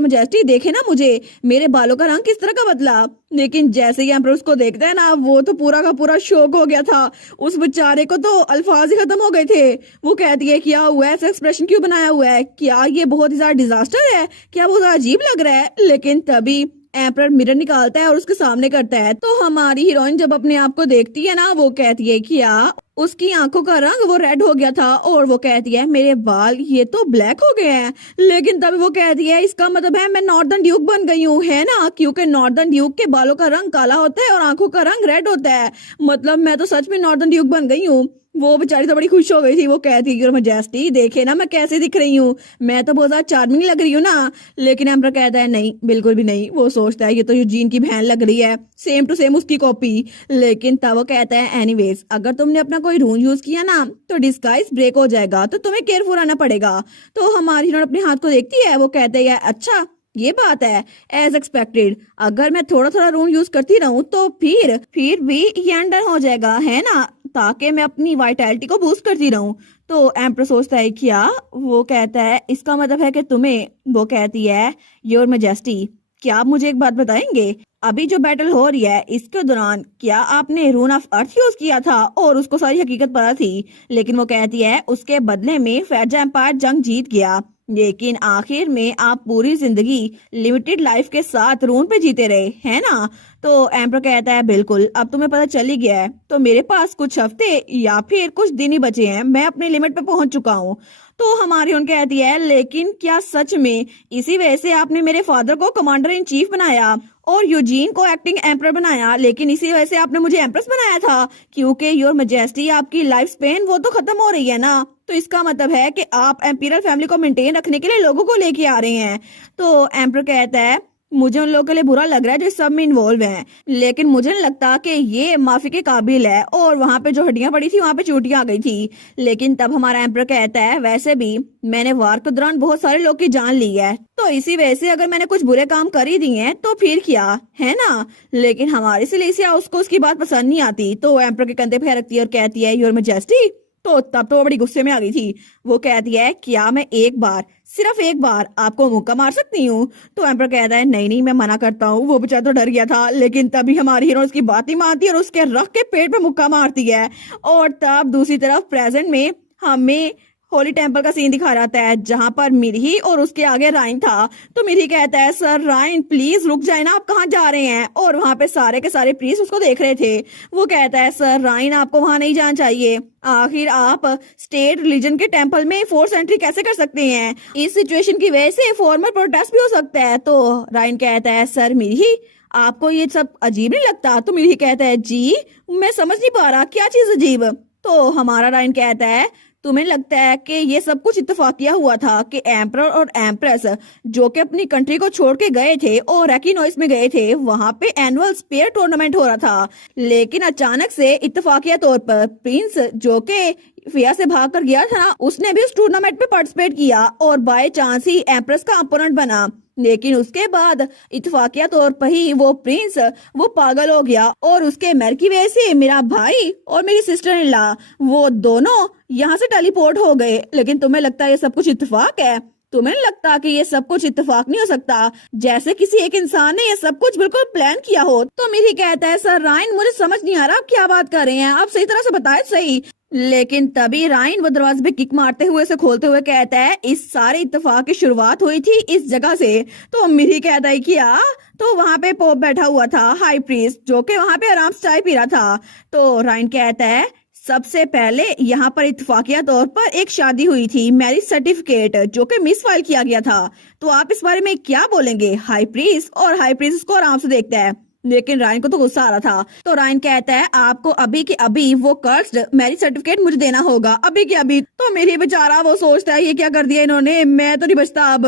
मजेस्टी देखे ना मुझे मेरे बालों का रंग किस तरह का बदला। लेकिन जैसे ही एम्पर उसको देखता है ना, वो तो पूरा का पूरा शौक हो गया था। उस बेचारे को तो अल्फाज ही खत्म हो गए थे। वो कहती है क्या हुआ है, ऐसा एक्सप्रेशन क्यों बनाया हुआ है, क्या ये बहुत ही ज्यादा डिजास्टर है, क्या बहुत अजीब लग रहा है। लेकिन तभी एम्पर मिरर निकालता है और उसके सामने करता है। तो हमारी हीरोइन जब अपने आप को देखती है ना, वो कहती है क्या उसकी आंखों का रंग वो रेड हो गया था, और वो कहती है मेरे बाल ये तो ब्लैक हो गए हैं। लेकिन तभी वो कहती है इसका मतलब है मैं नॉर्दर्न ड्यूक बन गई हूँ, है ना, क्योंकि नॉर्दर्न ड्यूक के बालों का रंग काला होता है और आंखों का रंग रेड होता है, मतलब मैं तो सच में नॉर्दर्न ड्यूक बन गई हूँ। वो बेचारी तो बड़ी खुश हो गई थी। वो कहती है योर मजेस्टी देखे ना मैं कैसे दिख रही हूँ, मैं तो बहुत ज्यादा चार्मिंग लग रही हूँ ना। लेकिन एम्पर कहता है नहीं बिल्कुल भी नहीं। वो सोचता है ये तो यूजीन की बहन लग रही है, सेम टू सेम उसकी कॉपी। लेकिन तब वो कहता है एनीवेज अगर तुमने अपना कोई रूल यूज किया ना तो डिस्गाइज ब्रेक हो जाएगा, तो तुम्हें केयरफुल रहना पड़ेगा। तो हमारी हीरोइन अपने हाथ को देखती है। वो कहते हैं अच्छा ये बात है, एज एक्सपेक्टेड अगर मैं थोड़ा थोड़ा रूम यूज करती रहूं तो फिर भी ये अंडर हो जाएगा, है ना, ताकि मैं अपनी वाइटैलिटी को बूस्ट करती रहूं। तो एम्पर सोचता है क्या, वो कहता है इसका मतलब है कि तुम्हें, वो कहती है योर मजेस्टी क्या आप मुझे एक बात बताएंगे, अभी जो बैटल हो रही है इसके दौरान क्या आपने रून ऑफ अर्थ यूज किया था और उसको सारी हकीकत पता थी। लेकिन वो कहती है उसके बदले में फैजा एम्पायर जंग जीत गया, लेकिन आखिर में आप पूरी जिंदगी लिमिटेड लाइफ के साथ रून पे जीते रहे, है ना। तो एम्पर कहता है बिल्कुल अब तुम्हें पता चल ही गया है, तो मेरे पास कुछ हफ्ते या फिर कुछ दिन ही बचे हैं, मैं अपने लिमिट पे पहुंच चुका हूँ। तो हमारी उन कहती है लेकिन क्या सच में इसी वजह से आपने मेरे फादर को कमांडर इन चीफ बनाया और यूजीन को एक्टिंग एम्पर बनाया, लेकिन इसी वजह से आपने मुझे एम्प्रेस बनाया था, क्योंकि योर मजेस्टी आपकी लाइफ स्पेन वो तो खत्म हो रही है ना, तो इसका मतलब है कि आप एम्पीरियल फैमिली को मेंटेन रखने के लिए लोगों को लेके आ रहे हैं। तो एम्पर कहता है मुझे उन लोगों के लिए बुरा लग रहा है जो सब में इन्वॉल्व हैं, लेकिन मुझे नहीं लगता कि ये माफी के काबिल है, और वहां पे जो हड्डियां पड़ी थी वहां पे चोटियां आ गई थी। लेकिन तब हमारा एम्पर कहता है वैसे भी मैंने वार के दौरान बहुत सारे लोग की जान ली है, तो इसी वजह से अगर मैंने कुछ बुरे काम कर ही दिए हैं तो फिर क्या, है ना। लेकिन हमारी सिलेसिया उसको उसकी बात पसंद नहीं आती, तो एम्पर के कंधे पे रखती है और कहती है योर मजेस्टी। तो तब तो वो बड़ी गुस्से में आ गई थी। वो कहती है क्या मैं एक बार, सिर्फ एक बार आपको मुक्का मार सकती हूँ। तो एम्पर कहता है नहीं नहीं मैं मना करता हूँ। वो बेचारा तो डर गया था, लेकिन तभी हमारी हीरो उसकी बात ही मानती है और उसके रख के पेट पे मुक्का मारती है। और तब दूसरी तरफ प्रेजेंट में हमें होली टेम्पल का सीन दिखा जाता है, जहां पर मिरही और उसके आगे राइन था। तो मिरही कहता है सर राइन प्लीज रुक जाए ना, आप कहाँ जा रहे हैं। और वहां पे सारे के सारे प्रीस्ट उसको देख रहे थे। वो कहता है सर राइन आपको वहां नहीं जाना चाहिए, आखिर आप स्टेट रिलीजन के टेम्पल में फोर्स एंट्री कैसे कर सकते हैं, इस सिचुएशन की वजह से फॉर्मल प्रोटेस्ट भी हो सकता है। तो राइन कहता है सर मिरही आपको ये सब अजीब नहीं लगता। तो मिरही कहता है जी मैं समझ नहीं पा रहा क्या चीज अजीब। तो हमारा राइन कहता है तुम्हें लगता है कि ये सब कुछ इत्तेफाकिया हुआ था कि एम्परर और एम्प्रेस जो कि अपनी कंट्री को छोड़ के गए थे और रेकिनोइस में गए थे, वहां पे एनुअल स्पेयर टूर्नामेंट हो रहा था, लेकिन अचानक से इत्तेफाकिया तौर पर प्रिंस जो कि फिया से भाग कर गया था उसने भी उस टूर्नामेंट में पार्टिसिपेट किया और बाय चांस ही एम्प्रेस का अपोनेंट बना। लेकिन उसके बाद इत्तेफाकिया तौर पर ही वो प्रिंस वो पागल हो गया और उसके मर की वजह से मेरा भाई और मेरी सिस्टर इन लॉ वो दोनों यहाँ से टेलीपोर्ट हो गए। लेकिन तुम्हें लगता है ये सब कुछ इत्तेफाक है। तुम्हें नहीं लगता कि ये सब कुछ इत्तेफाक नहीं हो सकता, जैसे किसी एक इंसान ने ये सब कुछ बिल्कुल प्लान किया हो? तो मिरी कहता है, सर रायन मुझे समझ नहीं आ रहा आप क्या बात कर रहे हैं, आप सही तरह से बताए सही। लेकिन तभी रायन वो दरवाजे पे किक मारते हुए उसे खोलते हुए कहता है, इस सारे इत्तेफाक की शुरुआत हुई थी इस जगह से। तो मिरी कहता है क्या? तो वहां पे पोप बैठा हुआ था, हाई प्रीस्ट, जो कि वहां पे आराम से चाय पी रहा था। तो रायन कहता है, सबसे पहले यहाँ पर इत्तेफाकिया तौर पर एक शादी हुई थी, मैरिज सर्टिफिकेट जो कि मिस फाइल किया गया था। तो आप इस बारे में क्या बोलेंगे? हाई प्रीस्ट, और हाई प्रीस्ट उसको आराम से देखता है, लेकिन रायन को तो गुस्सा आ रहा था। तो रायन कहता है, आपको अभी के अभी वो कर्स्ड मैरिज सर्टिफिकेट मुझे देना होगा, अभी के अभी। तो मेरी बेचारा वो सोचता है, ये क्या कर दिया इन्होंने, मैं तो नहीं बचता अब।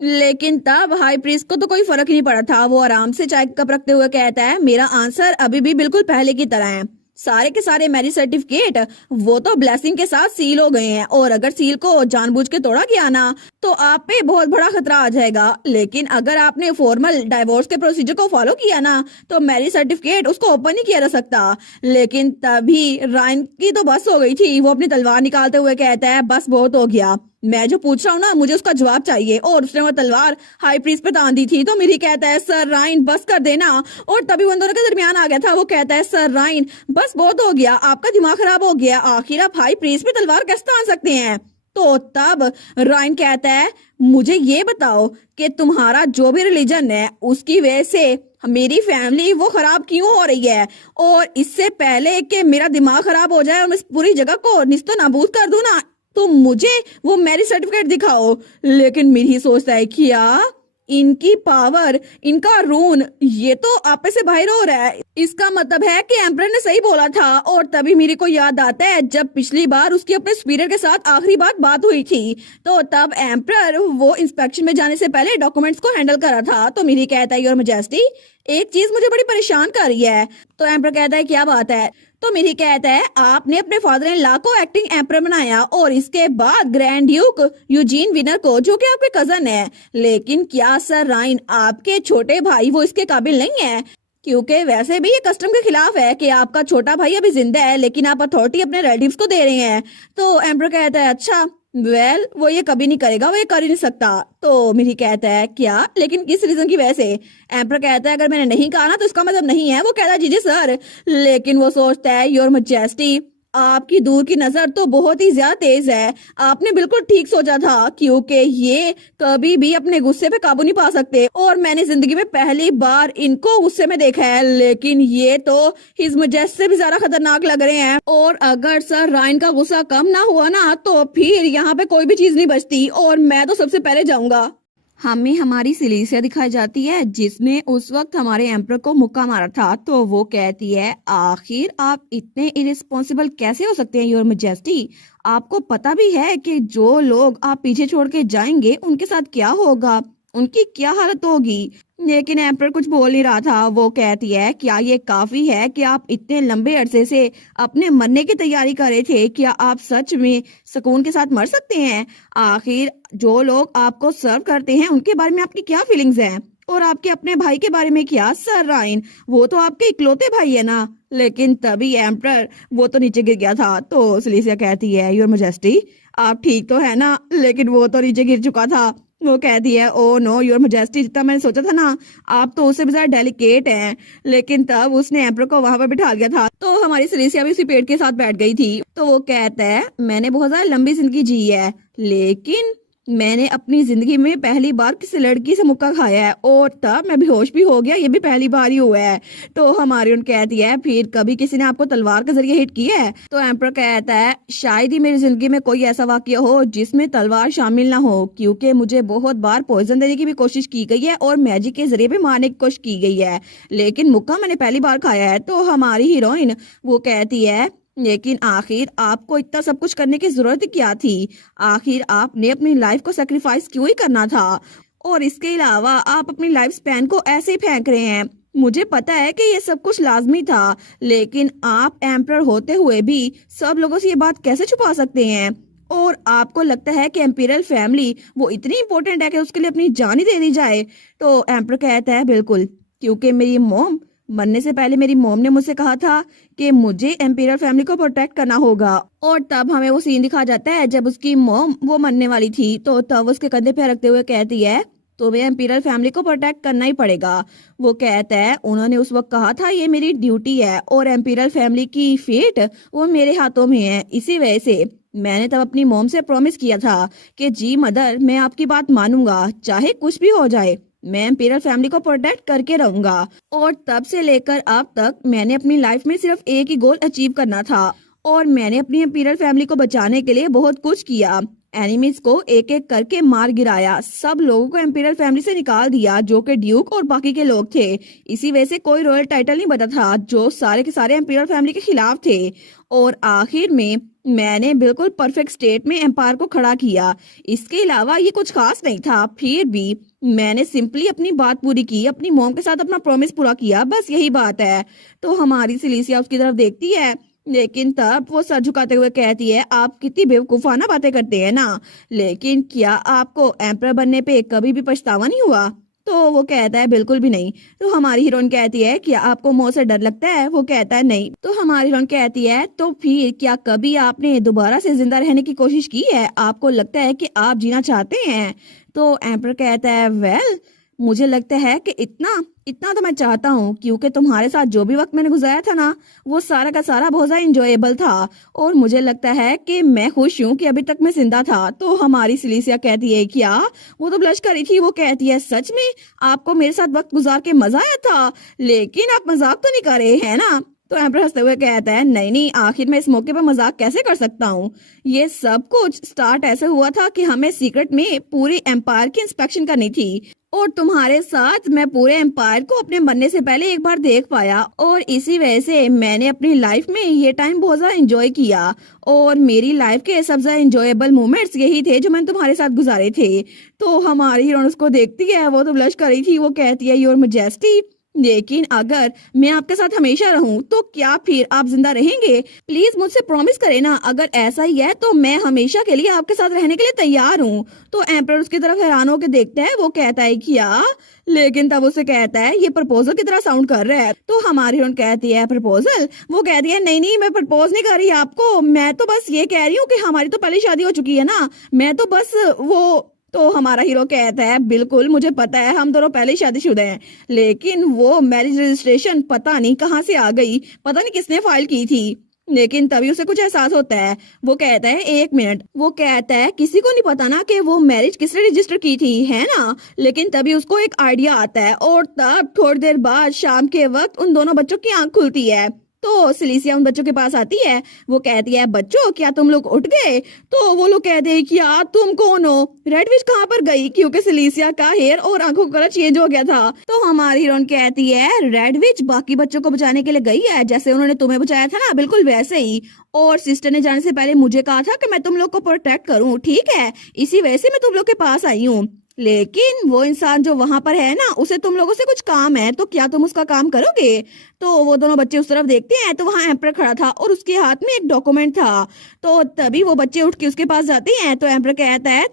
लेकिन तब हाई प्रीस्ट को तो कोई फर्क ही नहीं पड़ा था। वो आराम से चाय का कप रखते हुए कहता है, मेरा आंसर अभी भी बिल्कुल पहले की तरह है। सारे के सारे मैरिज सर्टिफिकेट वो तो ब्लेसिंग के साथ सील हो गए हैं, और अगर सील को जानबूझ के तोड़ा गया ना तो आप पे बहुत बड़ा खतरा आ जाएगा। लेकिन अगर आपने फॉर्मल डाइवोर्स के प्रोसीजर को फॉलो किया ना तो मैरिज सर्टिफिकेट उसको ओपन नहीं किया जा सकता। लेकिन तभी रायन की तो बस हो गई थी। वो अपनी तलवार निकालते हुए कहता है, बस बहुत हो गया, मैं जो पूछ रहा हूँ ना मुझे उसका जवाब चाहिए। और उसने वो तलवार हाई प्रीस्ट पे तान दी थी। तो मेरी कहता है, सर रायन बस कर देना। और तभी वो दोनों के दरमियान आ गया था। वो कहता है, सर रायन बस बहुत हो गया, आपका दिमाग खराब हो गया, आखिर आप हाई प्रीस्ट पे तलवार कैसे तान सकते हैं? तो तब रायन कहता है, मुझे ये बताओ कि तुम्हारा जो भी रिलीजन है उसकी वजह से मेरी फैमिली वो खराब क्यों हो रही है? और इससे पहले कि मेरा दिमाग खराब हो जाए और मैं इस पूरी जगह को निस्तो नाबूद कर दूं ना, तो मुझे वो मैरिज सर्टिफिकेट दिखाओ। लेकिन मिरी सोचता है, क्या इनकी पावर, इनका रून, ये तो आपे से बाहर हो रहा है। इसका मतलब है कि एम्परर ने सही बोला था। और तभी मेरे को याद आता है जब पिछली बार उसकी अपने सुपीरियर के साथ आखिरी बात हुई थी, तो तब एम्परर वो इंस्पेक्शन में जाने से पहले डॉक्यूमेंट्स को हैंडल कर रहा था। तो मेरी कहता है, योर मैजेस्टी एक चीज मुझे बड़ी परेशान कर रही है। तो एम्परर कहता है, क्या बात है? तो मेरी कहता है, आपने अपने फादर इन लॉ को एक्टिंग एम्परर बनाया और इसके बाद ग्रैंड ड्यूक यूजीन विनर को, जो कि आपके कजन है। लेकिन क्या सर रायन आपके छोटे भाई वो इसके काबिल नहीं है? क्योंकि वैसे भी ये कस्टम के खिलाफ है कि आपका छोटा भाई अभी जिंदा है लेकिन आप अथॉरिटी अपने रिलेटिव्स को दे रहे हैं। तो एम्परर कहता है, अच्छा वो ये कभी नहीं करेगा, वो ये कर ही नहीं सकता। तो मेरी कहता है, क्या? लेकिन किस रीजन की वजह से? एम्परर कहता है, अगर मैंने नहीं कहा ना तो इसका मतलब नहीं है। वो कहता है, जी जी सर। लेकिन वो सोचता है, योर मैजेस्टी आपकी दूर की नजर तो बहुत ही ज्यादा तेज है। आपने बिल्कुल ठीक सोचा था, क्योंकि ये कभी भी अपने गुस्से पे काबू नहीं पा सकते। और मैंने जिंदगी में पहली बार इनको गुस्से में देखा है, लेकिन ये तो हिज मैजेस्टी से भी ज्यादा खतरनाक लग रहे हैं। और अगर सर रायन का गुस्सा कम ना हुआ ना तो फिर यहाँ पे कोई भी चीज नहीं बचती, और मैं तो सबसे पहले जाऊंगा। हमें हमारी सिलीसिया दिखाई जाती है जिसने उस वक्त हमारे एम्पर को मुक्का मारा था। तो वो कहती है, आखिर आप इतने इरेस्पॉन्सिबल कैसे हो सकते हैं योर मैजेस्टी? आपको पता भी है कि जो लोग आप पीछे छोड़ के जाएंगे उनके साथ क्या होगा, उनकी क्या हालत होगी? लेकिन एम्पर कुछ बोल नहीं रहा था। वो कहती है, क्या ये काफी है कि आप इतने लंबे अरसे से अपने मरने की तैयारी कर रहे थे? क्या आप सच में सुकून के साथ मर सकते हैं? आखिर जो लोग आपको सर्व करते हैं उनके बारे में आपकी क्या फीलिंग्स हैं? और आपके अपने भाई के बारे में क्या सर रायन? वो तो आपके इकलौते भाई है ना। लेकिन तभी एम्पर वो तो नीचे गिर गया था। तो सिलीसिया कहती है, योर मैजेस्टी आप ठीक तो है ना? लेकिन वो तो नीचे गिर चुका था। वो कहती है, ओ नो योर मैजेस्टी, जितना मैंने सोचा था ना आप तो उससे भी ज्यादा डेलिकेट हैं। लेकिन तब उसने एम्पर को वहां पर बिठा दिया था। तो हमारी सिलीसिया भी उसी पेट के साथ बैठ गई थी। तो वो कहता है, मैंने बहुत ज्यादा लंबी जिंदगी जी है, लेकिन मैंने अपनी जिंदगी में पहली बार किसी लड़की से मुक्का खाया है, और तब मैं बेहोश भी हो गया, ये भी पहली बार ही हुआ है। तो हमारी उन कहती है, फिर कभी किसी ने आपको तलवार के जरिए हिट किया है? तो एम्पर कहता है, शायद ही मेरी जिंदगी में कोई ऐसा वाकया हो जिसमें तलवार शामिल ना हो, क्योंकि मुझे बहुत बार पॉइजन देने की भी कोशिश की गई है और मैजिक के जरिए भी मारने की कोशिश की गई है, लेकिन मुक्का मैंने पहली बार खाया है। तो हमारी हीरोइन वो कहती है, लेकिन आखिर आपको इतना सब कुछ करने की जरूरत क्या थी? आखिर आपने अपनी लाइफ को सेक्रीफाइस क्यों ही करना था? और इसके अलावा आप अपनी लाइफ स्पैन को ऐसे ही फेंक रहे हैं। मुझे पता है कि ये सब कुछ लाजमी था, लेकिन आप एम्परर होते हुए भी सब लोगों से ये बात कैसे छुपा सकते हैं? और आपको लगता है कि एम्पीरियल फैमिली वो इतनी इंपॉर्टेंट है कि उसके लिए अपनी जान ही दे दी जाए? तो एम्परर कहता है, बिल्कुल, क्योंकि मेरी मॉम मरने से पहले मेरी मॉम ने मुझसे कहा था कि मुझे एम्पिरियल फैमिली को प्रोटेक्ट करना होगा। और तब हमें वो सीन दिखा जाता है जब उसकी मॉम वो मरने वाली थी, तो तब उसके कंधे पे रखते हुए कहती है तुम्हें एम्पिरियल फैमिली को प्रोटेक्ट करना ही पड़ेगा। वो कहता है उन्होंने उस वक्त कहा था ये मेरी ड्यूटी है और एम्पिरियल फैमिली की फेट वो मेरे हाथों में है। इसी वजह से मैंने तब अपनी मॉम से प्रॉमिस किया था कि जी मदर मैं आपकी बात मानूंगा, चाहे कुछ भी हो जाए मैं एम्पिरियल फैमिली को प्रोटेक्ट करके रहूंगा। और तब से लेकर अब तक मैंने अपनी लाइफ में सिर्फ एक ही गोल अचीव करना था और मैंने अपनी एम्पिरियल फैमिली को बचाने के लिए बहुत कुछ किया। एनिमीज को एक एक करके मार गिराया, सब लोगों को एम्पिरियल फैमिली से निकाल दिया जो कि ड्यूक और बाकी के लोग थे। इसी वजह से कोई रॉयल टाइटल नहीं बचा था जो सारे के सारे एम्पिरियल फैमिली के खिलाफ थे। और आखिर में मैंने बिल्कुल परफेक्ट स्टेट में एम्पायर को खड़ा किया। इसके अलावा ये कुछ खास नहीं था, फिर भी मैंने सिंपली अपनी बात पूरी की, अपनी मॉम के साथ अपना प्रॉमिस पूरा किया, बस यही बात है। तो हमारी सिलीसिया उसकी तरफ देखती है, लेकिन तब वो सर झुकाते हुए कहती है आप कितनी बेवकूफाना बातें करते हैं ना, लेकिन क्या आपको एम्परर बनने पे कभी भी पछतावा नहीं हुआ? तो वो कहता है बिल्कुल भी नहीं। तो हमारी हीरोइन कहती है क्या आपको मौत से डर लगता है? वो कहता है नहीं। तो हमारी हीरोइन कहती है तो फिर क्या कभी आपने दोबारा से जिंदा रहने की कोशिश की है? आपको लगता है कि आप जीना चाहते हैं? तो एम्परर कहता है वेल मुझे लगता है कि इतना इतना तो मैं चाहता हूँ, क्योंकि तुम्हारे साथ जो भी वक्त मैंने गुजारा था ना वो सारा का सारा बहुत ज्यादा इंजॉयबल था और मुझे लगता है कि मैं खुश हूँ कि अभी तक मैं जिंदा था। तो हमारी सिलीसिया कहती है क्या? वो तो ब्लश करी थी। वो कहती है सच में आपको मेरे साथ वक्त गुजार के मजा आया था, लेकिन आप मजाक तो नहीं कर रहे हैं ना? तो एम्परर हंसते हुए कहता है नहीं नहीं, आखिर मैं इस मौके पर मजाक कैसे कर सकता हूँ। ये सब कुछ स्टार्ट ऐसे हुआ था कि हमें सीक्रेट में पूरी एम्पायर की इंस्पेक्शन करनी थी और तुम्हारे साथ मैं पूरे एम्पायर को अपने मरने से पहले एक बार देख पाया और इसी वजह से मैंने अपनी लाइफ में ये टाइम बहुत ज्यादा एंजॉय किया और मेरी लाइफ के सबसे एंजॉयबल मोमेंट्स यही थे जो मैंने तुम्हारे साथ गुजारे थे। तो हमारी हीरोइन उसको देखती है, वो तो ब्लश कर रही थी। वो कहती है योर मैजेस्टी, लेकिन अगर मैं आपके साथ हमेशा रहूं तो क्या फिर आप जिंदा रहेंगे? प्लीज मुझसे प्रॉमिस करें ना, अगर ऐसा ही है तो मैं हमेशा के लिए आपके साथ रहने के लिए तैयार हूँ। तो एम्परर उसकी तरफ हैरान होकर देखता है। वो कहता है क्या? लेकिन तब उसे कहता है ये प्रपोजल की तरह साउंड कर रहा है। तो हमारी हीरोइन कहती है प्रपोजल? वो कहती है नहीं नहीं मैं प्रपोज नहीं कर रही आपको, मैं तो बस ये कह रही हूँ कि हमारी तो पहले शादी हो चुकी है ना, मैं तो बस वो। तो हमारा हीरो कहता है बिल्कुल मुझे पता है हम दोनों पहले ही शादीशुदा हैं, लेकिन वो मैरिज रजिस्ट्रेशन पता नहीं कहाँ से आ गई, पता नहीं किसने फाइल की थी। लेकिन तभी उसे कुछ एहसास होता है। वो कहता है एक मिनट। वो कहता है किसी को नहीं पता ना कि वो मैरिज किसने रजिस्टर की थी, है ना? लेकिन तभी उसको एक आइडिया आता है और तब थोड़ी देर बाद शाम के वक्त उन दोनों बच्चों की आंख खुलती है। तो सिलीसिया उन बच्चों के पास आती है। वो कहती है बच्चों क्या तुम लोग उठ गए? तो वो लोग कहते हैं कि यार तुम कौन हो? रेड विच कहाँ पर गई? क्योंकि सिलीसिया का हेयर और आंखों का कलर चेंज हो गया था। तो हमारी हीरोइन कहती है रेड विच बाकी बच्चों को बचाने के लिए गई है, जैसे उन्होंने तुम्हें बचाया था ना, बिल्कुल वैसे ही। और सिस्टर ने जाने से पहले मुझे कहा था कि मैं तुम लोग को प्रोटेक्ट करूं, ठीक है? इसी वजह से मैं तुम लोग के पास आई हूँ। लेकिन वो इंसान जो वहां पर है ना उसे तुम लोगों से कुछ काम है, तो क्या तुम उसका काम करोगे? तो वो दोनों बच्चे उस तरफ देखते हैं तो वहां एम्परर खड़ा था और उसके हाथ में एक डॉक्यूमेंट था। तो तभी वो बच्चे उठ के उसके पास जाते हैं। तो एम्परर कहता है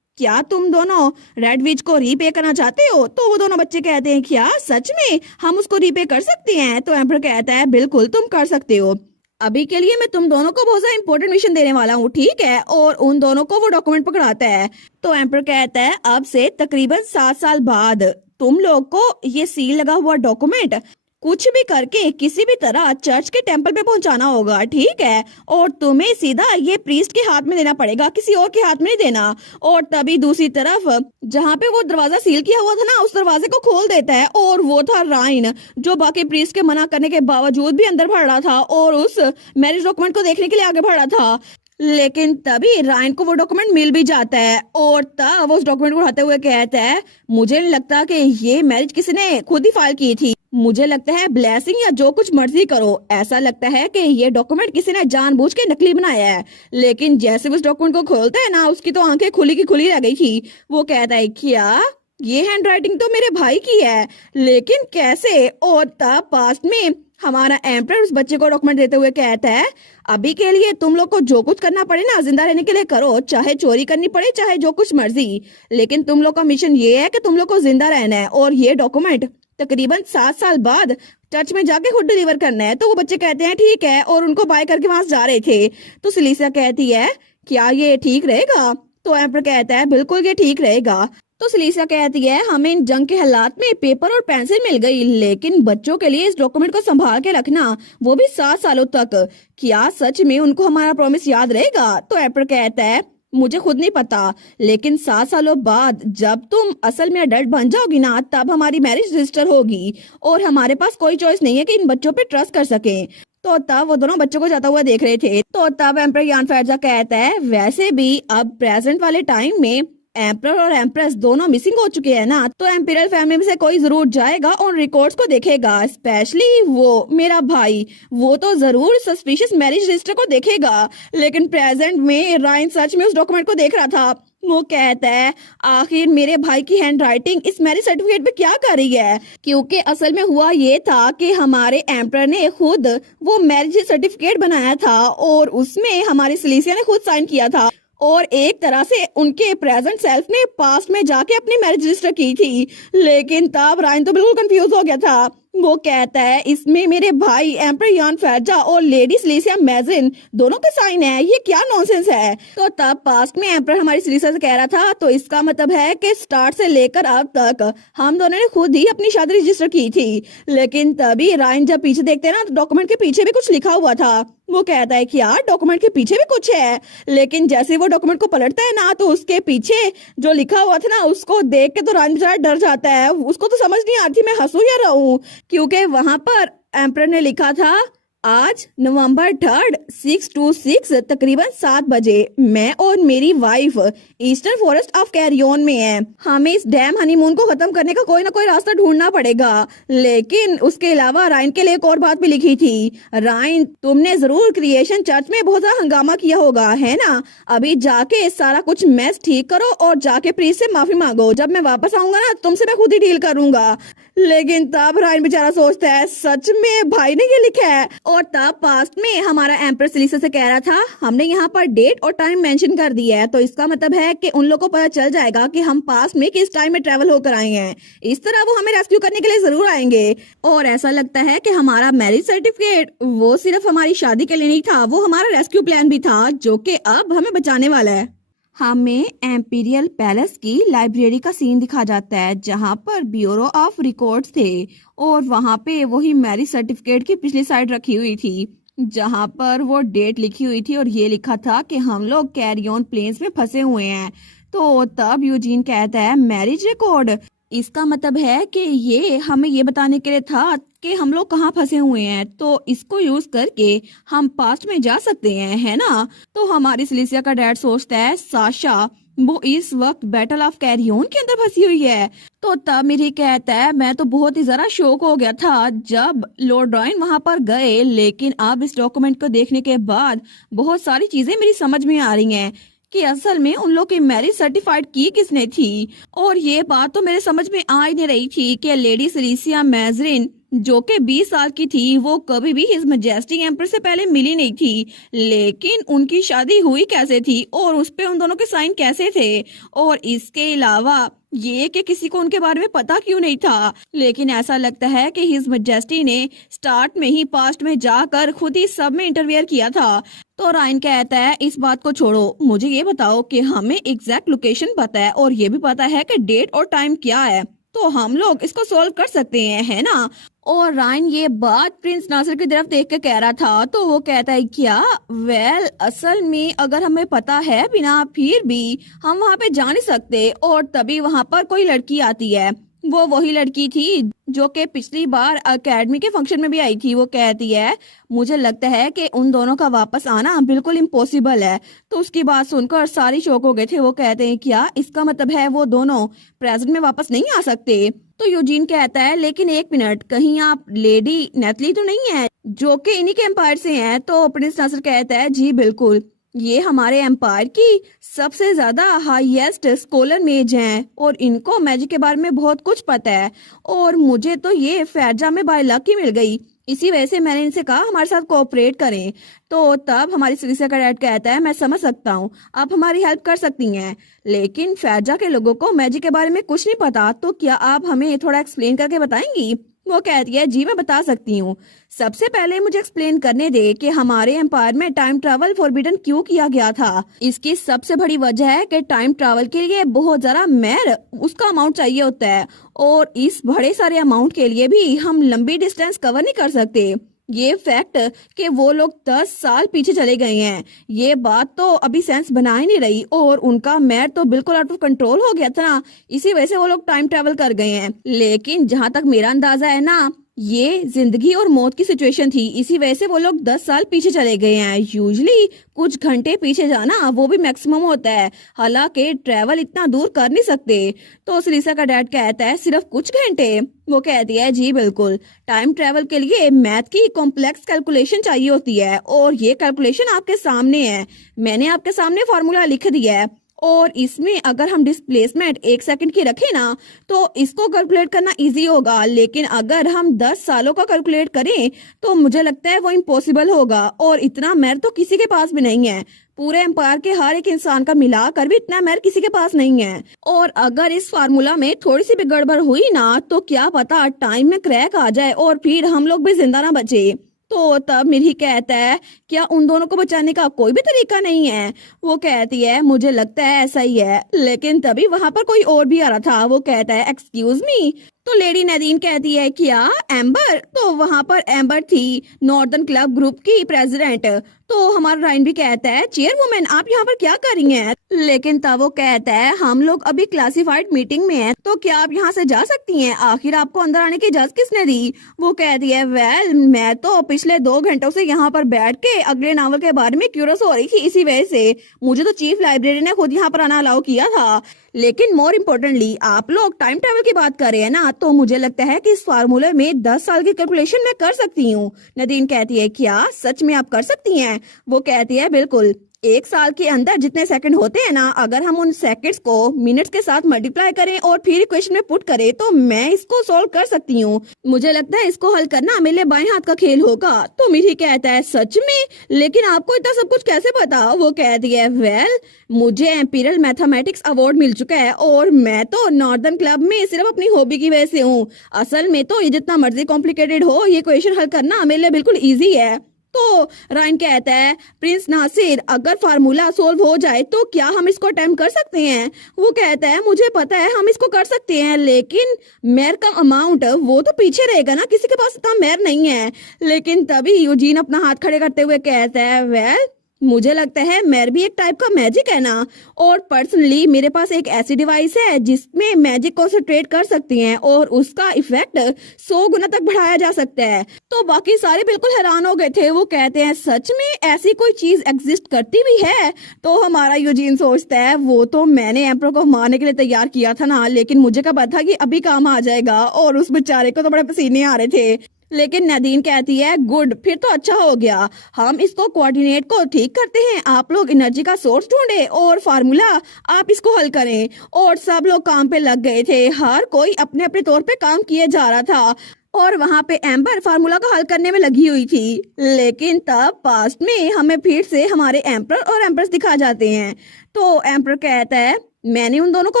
क्या तुम दोनों रेड विच को रीपे करना चाहते हो? तो वो दोनों बच्चे कहते हैं क्या सच में हम उसको रीपे कर सकते हैं? तो एम्परर कहता है बिल्कुल तुम कर सकते हो। अभी के लिए मैं तुम दोनों को बहुत ज्यादा इंपॉर्टेंट मिशन देने वाला हूँ, ठीक है? और उन दोनों को वो डॉक्यूमेंट पकड़ाता है। तो एम्परर कहता है अब से तकरीबन 7 साल बाद तुम लोग को ये सील लगा हुआ डॉक्यूमेंट कुछ भी करके किसी भी तरह चर्च के टेंपल पे पहुंचाना होगा, ठीक है? और तुम्हें सीधा ये प्रीस्ट के हाथ में देना पड़ेगा, किसी और के हाथ में नहीं देना। और तभी दूसरी तरफ जहाँ पे वो दरवाजा सील किया हुआ था ना उस दरवाजे को खोल देता है और वो था राइन, जो बाकी प्रीस्ट के मना करने के बावजूद भी अंदर बढ़ रहा था और उस मैरिज डॉक्यूमेंट को देखने के लिए आगे बढ़ रहा था। लेकिन तभी रायन को वो डॉक्यूमेंट मिल भी जाता है और तब वो उस डॉक्यूमेंट को उठाते हुए कहता है मुझे नहीं लगता कि ये मैरिज किसी ने खुद ही फाइल की थी, मुझे लगता है ब्लेसिंग या जो कुछ मर्जी करो, ऐसा लगता है कि ये डॉक्यूमेंट किसी ने जानबूझ के नकली बनाया है। लेकिन जैसे उस डॉक्यूमेंट को खोलता है ना उसकी तो आंखें खुली की खुली रह गई थी। वो कहता है क्या ये हैंड राइटिंग तो मेरे भाई की है, लेकिन कैसे? और तब पास्ट में हमारा एम्परर उस बच्चे को डॉक्यूमेंट देते हुए कहता है अभी के लिए तुम लोग को जो कुछ करना पड़े ना जिंदा रहने के लिए करो, चाहे चोरी करनी पड़े चाहे जो कुछ मर्जी, लेकिन तुम लोग का मिशन ये है कि तुम लोग को जिंदा रहना है और ये डॉक्यूमेंट तकरीबन 7 साल बाद चर्च में जाके खुद डिलीवर करना है। तो वो बच्चे कहते हैं ठीक है, और उनको बाय करके वहां से जा रहे थे। तो सिलीसिया कहती है क्या ये ठीक रहेगा? तो एम्पर कहता है बिल्कुल ये ठीक रहेगा। तो सिलीसिया कहती है हमें इन जंग के हालात में पेपर और पेंसिल मिल गई, लेकिन बच्चों के लिए इस डॉक्यूमेंट को संभाल के रखना, वो भी 7 सालों तक, क्या सच में उनको हमारा प्रॉमिस याद रहेगा? तो एम्पर कहता है मुझे खुद नहीं पता, लेकिन 7 सालों बाद जब तुम असल में अडल्ट बन जाओगी ना, तब हमारी मैरिज रजिस्टर होगी और हमारे पास कोई चॉइस नहीं है कि इन बच्चों पे ट्रस्ट कर सकें। तो तब वो दोनों बच्चों को जाता हुआ देख रहे थे। तो तब एम्पर यान फैर्जा कहता है वैसे भी अब प्रेजेंट वाले टाइम में एम्पर और एम्प्रेस दोनों मिसिंग हो चुके हैं ना, तो एम्पीरियल फैमिली में से कोई जरूर जाएगा और रिकॉर्ड्स को देखेगा, स्पेशली वो मेरा भाई, वो तो जरूर सस्पिशियस मैरिज रजिस्टर को देखेगा। लेकिन प्रेजेंट में रायन सच में उस डॉक्यूमेंट को देख रहा था। वो कहता है आखिर मेरे भाई की हैंडराइटिंग इस मैरिज सर्टिफिकेट पे क्या कर रही है, क्योंकि असल में हुआ ये था कि हमारे एम्पर ने खुद वो मैरिज सर्टिफिकेट बनाया था और उसमें हमारी सिलीसिया ने खुद साइन किया था, और एक तरह से उनके प्रेजेंट सेल्फ ने पास्ट में जाके अपनी मैरिज रजिस्टर की थी। लेकिन तब रायन तो बिल्कुल कंफ्यूज हो गया था। वो कहता है इसमें मेरे भाई एम्पर यान फैर्जा और लेडी सिलीसिया मैजरिन दोनों के साइन है, ये क्या नॉनसेंस है? तो तब पास्ट में एम्पर हमारी सिलीसिया से कह रहा था, तो इसका मतलब है कि स्टार्ट से लेकर अब तक हम दोनों ने खुद ही अपनी शादी रजिस्टर की थी। लेकिन तभी रायन जब पीछे देखते हैं ना, तो डॉक्यूमेंट के पीछे भी कुछ लिखा हुआ था। वो कहता है कि यार डॉक्यूमेंट के पीछे भी कुछ है, लेकिन जैसे वो डॉक्यूमेंट को पलटता है ना, तो उसके पीछे जो लिखा हुआ था ना, उसको देख के तो रायन बेचारा डर जाता है। उसको तो समझ नहीं आती मैं हंसूं या रहूं, क्योंकि वहां पर एम्पर ने लिखा था आज नवंबर 3, 626 तकरीबन 7 बजे मैं और मेरी wife eastern forest of Carrion में है। हमें इस डैम हनीमून को खत्म करने का कोई ना कोई रास्ता ढूंढना पड़ेगा। लेकिन उसके अलावा रायन के लिए एक और बात भी लिखी थी, रायन तुमने जरूर क्रिएशन चर्च में बहुत ज्यादा हंगामा किया होगा है ना, अभी जाके सारा कुछ मेस ठीक करो और जाके प्रीस्ट से माफी मांगो। जब मैं वापस आऊंगा ना, तुमसे मैं खुद ही डील करूंगा। लेकिन तब रायन बेचारा सोचता है सच में भाई ने ये लिखा है। और तब पास्ट में हमारा एम्पर सिलीसिया से कह रहा था हमने यहाँ पर डेट और टाइम मेंशन कर दिया है, तो इसका मतलब है कि उन लोगों को पता चल जाएगा कि हम पास्ट में किस टाइम में ट्रेवल होकर आए हैं। इस तरह वो हमें रेस्क्यू करने के लिए जरूर आएंगे। और ऐसा लगता है कि हमारा मैरिज सर्टिफिकेट वो सिर्फ हमारी शादी के लिए नहीं था, वो हमारा रेस्क्यू प्लान भी था, जो कि अब हमें बचाने वाला है। हमें एम्पीरियल पैलेस की लाइब्रेरी का सीन दिखा जाता है, जहां पर ब्यूरो ऑफ रिकॉर्ड्स थे और वहां पे वही मैरिज सर्टिफिकेट की पिछली साइड रखी हुई थी, जहां पर वो डेट लिखी हुई थी और ये लिखा था कि हम लोग कैरियन प्लेन्स में फंसे हुए हैं। तो तब यूजीन कहता है मैरिज रिकॉर्ड, इसका मतलब है कि ये हमें ये बताने के लिए था कि हम लोग कहाँ फंसे हुए हैं, तो इसको यूज करके हम पास्ट में जा सकते हैं, है ना। तो हमारी सिलीसिया का डैड सोचता है साशा वो इस वक्त बैटल ऑफ कैरियन के अंदर फंसी हुई है। तो तब मेरी कहता है मैं तो बहुत ही जरा शौक हो गया था जब लॉर्ड रॉयन वहां पर गए, लेकिन अब इस डॉक्यूमेंट को देखने के बाद बहुत सारी चीजें मेरी समझ में आ रही हैं कि असल में उन लोग की मैरिज सर्टिफाइड की किसने थी। और ये बात तो मेरे समझ में आ ही नहीं रही थी कि लेडी सिलीसिया मैजरिन जो कि 20 साल की थी, वो कभी भी हिज मैजेस्टिक एम्पर से पहले मिली नहीं थी, लेकिन उनकी शादी हुई कैसे थी और उस पे उन दोनों के साइन कैसे थे। और इसके अलावा ये कि किसी को उनके बारे में पता क्यों नहीं था। लेकिन ऐसा लगता है कि हिज मैजेस्टी ने स्टार्ट में ही पास्ट में जाकर खुद ही सब में इंटरवियर किया था। तो रायन कहता है इस बात को छोड़ो, मुझे ये बताओ कि हमें एग्जैक्ट लोकेशन पता है और ये भी पता है कि डेट और टाइम क्या है, तो हम लोग इसको सॉल्व कर सकते हैं, है ना। और रायन ये बात प्रिंस नासिर की तरफ देख के कह रहा था, तो वो कहता है क्या वेल असल में अगर हमें पता है बिना फिर भी हम वहाँ पे जा नहीं सकते। और तभी वहाँ पर कोई लड़की आती है, वो वही लड़की थी जो कि पिछली बार एकेडमी के फंक्शन में भी आई थी। वो कहती है मुझे लगता है कि उन दोनों का वापस आना बिल्कुल इम्पॉसिबल है। तो उसकी बात सुनकर सारी शौक हो गए थे। वो कहते हैं क्या इसका मतलब है वो दोनों प्रेजेंट में वापस नहीं आ सकते। तो यूजीन कहता है लेकिन एक मिनट, कहीं आप लेडी नेतली तो नहीं है जो कि इन्हीं के एम्पायर से हैं। तो प्रिंस नासिर कहता है जी बिल्कुल, ये हमारे एम्पायर की सबसे ज्यादा हाईएस्ट स्कॉलर मेज हैं और इनको मैजिक के बारे में बहुत कुछ पता है। और मुझे तो ये फैर्जा में बाय लक ही मिल गई इसी वजह से मैंने इनसे कहा हमारे साथ कोऑपरेट करें। तो तब हमारी सिलिसिया का डैड कहता है मैं समझ सकता हूँ, आप हमारी हेल्प कर सकती हैं, लेकिन फैजा के लोगों को मैजिक के बारे में कुछ नहीं पता, तो क्या आप हमें थोड़ा एक्सप्लेन करके बताएंगी? वो कहती है जी मैं बता सकती हूँ। सबसे पहले मुझे एक्सप्लेन करने दे कि हमारे एम्पायर में टाइम ट्रैवल फॉरबिडन क्यों किया गया था। इसकी सबसे बड़ी वजह है कि टाइम ट्रैवल के लिए बहुत ज्यादा मेहर उसका अमाउंट चाहिए होता है, और इस बड़े सारे अमाउंट के लिए भी हम लंबी डिस्टेंस कवर नहीं कर सकते। ये फैक्ट कि वो लोग 10 साल पीछे चले गए हैं, ये बात तो अभी सेंस बना ही नहीं रही, और उनका मैर तो बिल्कुल आउट ऑफ कंट्रोल हो गया था ना, इसी वजह से वो लोग टाइम ट्रेवल कर गए हैं। लेकिन जहां तक मेरा अंदाजा है ना, ये जिंदगी और मौत की सिचुएशन थी, इसी वजह से वो लोग 10 साल पीछे चले गए हैं। यूजुअली कुछ घंटे पीछे जाना वो भी मैक्सिमम होता है, हालांकि ट्रेवल इतना दूर कर नहीं सकते। तो सलीसा का डैड कहता है सिर्फ कुछ घंटे? वो कहती है जी बिल्कुल, टाइम ट्रेवल के लिए मैथ की कॉम्प्लेक्स कैलकुलेशन चाहिए होती है, और ये कैलकुलेशन आपके सामने है, मैंने आपके सामने फॉर्मूला लिख दिया है, और इसमें अगर हम डिस्प्लेसमेंट 1 सेकंड की रखें ना तो इसको कैलकुलेट करना इजी होगा, लेकिन अगर हम 10 सालों का कैलकुलेट करें तो मुझे लगता है वो इम्पॉसिबल होगा, और इतना मैथ तो किसी के पास भी नहीं है, पूरे एम्पायर के हर एक इंसान का मिलाकर भी इतना मैथ किसी के पास नहीं है। और अगर इस फार्मूला में थोड़ी सी भी गड़बड़ हुई ना तो क्या पता टाइम में क्रैक आ जाए और फिर हम लोग भी जिंदा ना बचे। तो तब मिर्ही कहता है क्या उन दोनों को बचाने का कोई भी तरीका नहीं है? वो कहती है मुझे लगता है ऐसा ही है, लेकिन तभी वहां पर कोई और भी आ रहा था। वो कहता है एक्सक्यूज मी। तो लेडी नदीन कहती है क्या एम्बर? तो वहां पर एम्बर थी, नॉर्दर्न क्लब ग्रुप की प्रेसिडेंट। तो हमारा राइन भी कहता है चेयरवुमेन आप यहाँ पर क्या कर रही हैं? लेकिन तब वो कहता है हम लोग अभी क्लासिफाइड मीटिंग में हैं, तो क्या आप यहाँ से जा सकती हैं? आखिर आपको अंदर आने की इजाजत किसने दी? वो कहती है वेल मैं तो पिछले 2 घंटों से यहाँ पर बैठ के अगले नावल के बारे में क्यूरियस हो रही थी, इसी वजह से मुझे तो चीफ लाइब्रेरी ने खुद यहाँ पर आना अलाउ किया था। लेकिन मोर इम्पोर्टेंटली आप लोग टाइम ट्रेवल की बात कर रहे हैं ना, तो मुझे लगता है कि इस फार्मूले में 10 साल की कैलकुलेशन मैं कर सकती हूँ। नदीन कहती है क्या सच में आप कर सकती हैं? वो कहती है बिल्कुल, 1 साल के अंदर जितने सेकंड होते हैं ना, अगर हम उन सेकंड्स को मिनट्स के साथ मल्टीप्लाई करें और फिर इक्वेशन में पुट करें तो मैं इसको सॉल्व कर सकती हूँ। मुझे लगता है इसको हल करना मेरे बाएं हाथ का खेल होगा। तो मिठी कहता है सच में? लेकिन आपको इतना सब कुछ कैसे पता? वो कहती है वेल मुझे एम्पीरियल मैथमेटिक्स अवार्ड मिल चुका है, और मैं तो नॉर्दर्न क्लब में सिर्फ अपनी हॉबी की वजह से हूँ। असल में तो ये जितना मर्जी कॉम्प्लिकेटेड हो, ये क्वेश्चन हल करना मेरे लिए बिल्कुल ईजी है। तो रायन कहता है प्रिंस नासिर अगर फार्मूला सोल्व हो जाए तो क्या हम इसको अटेम्प्ट कर सकते हैं? वो कहता है मुझे पता है हम इसको कर सकते हैं, लेकिन मेयर का अमाउंट वो तो पीछे रहेगा ना, किसी के पास इतना मेयर नहीं है। लेकिन तभी यूजीन अपना हाथ खड़े करते हुए कहता है वेल मुझे लगता है मेयर भी एक टाइप का मैजिक है ना, और पर्सनली मेरे पास एक ऐसी डिवाइस है जिसमें मैजिक कॉन्सेंट्रेट कर सकती हैं और उसका इफेक्ट 100 गुना तक बढ़ाया जा सकता है। तो बाकी सारे बिल्कुल हैरान हो गए थे। वो कहते हैं सच में ऐसी कोई चीज एग्जिस्ट करती भी है? तो हमारा यूजीन सोचता है वो तो मैंने एम्परर को मारने के लिए तैयार किया था ना, लेकिन मुझे क्या पता था कि अभी काम आ जाएगा, और उस बेचारे को तो बड़े पसीने आ रहे थे। लेकिन नदीन कहती है गुड, फिर तो अच्छा हो गया, हम इसको कोऑर्डिनेट को ठीक करते हैं, आप लोग एनर्जी का सोर्स ढूंढे और फार्मूला आप इसको हल करें। और सब लोग काम पे लग गए थे, हर कोई अपने अपने तौर पे काम किए जा रहा था, और वहां पे एम्बर फार्मूला को हल करने में लगी हुई थी। लेकिन तब पास्ट में हमें फिर से हमारे एम्पर और एम्प्रेस दिखा जाते हैं। तो एम्पर कहता है मैंने उन दोनों को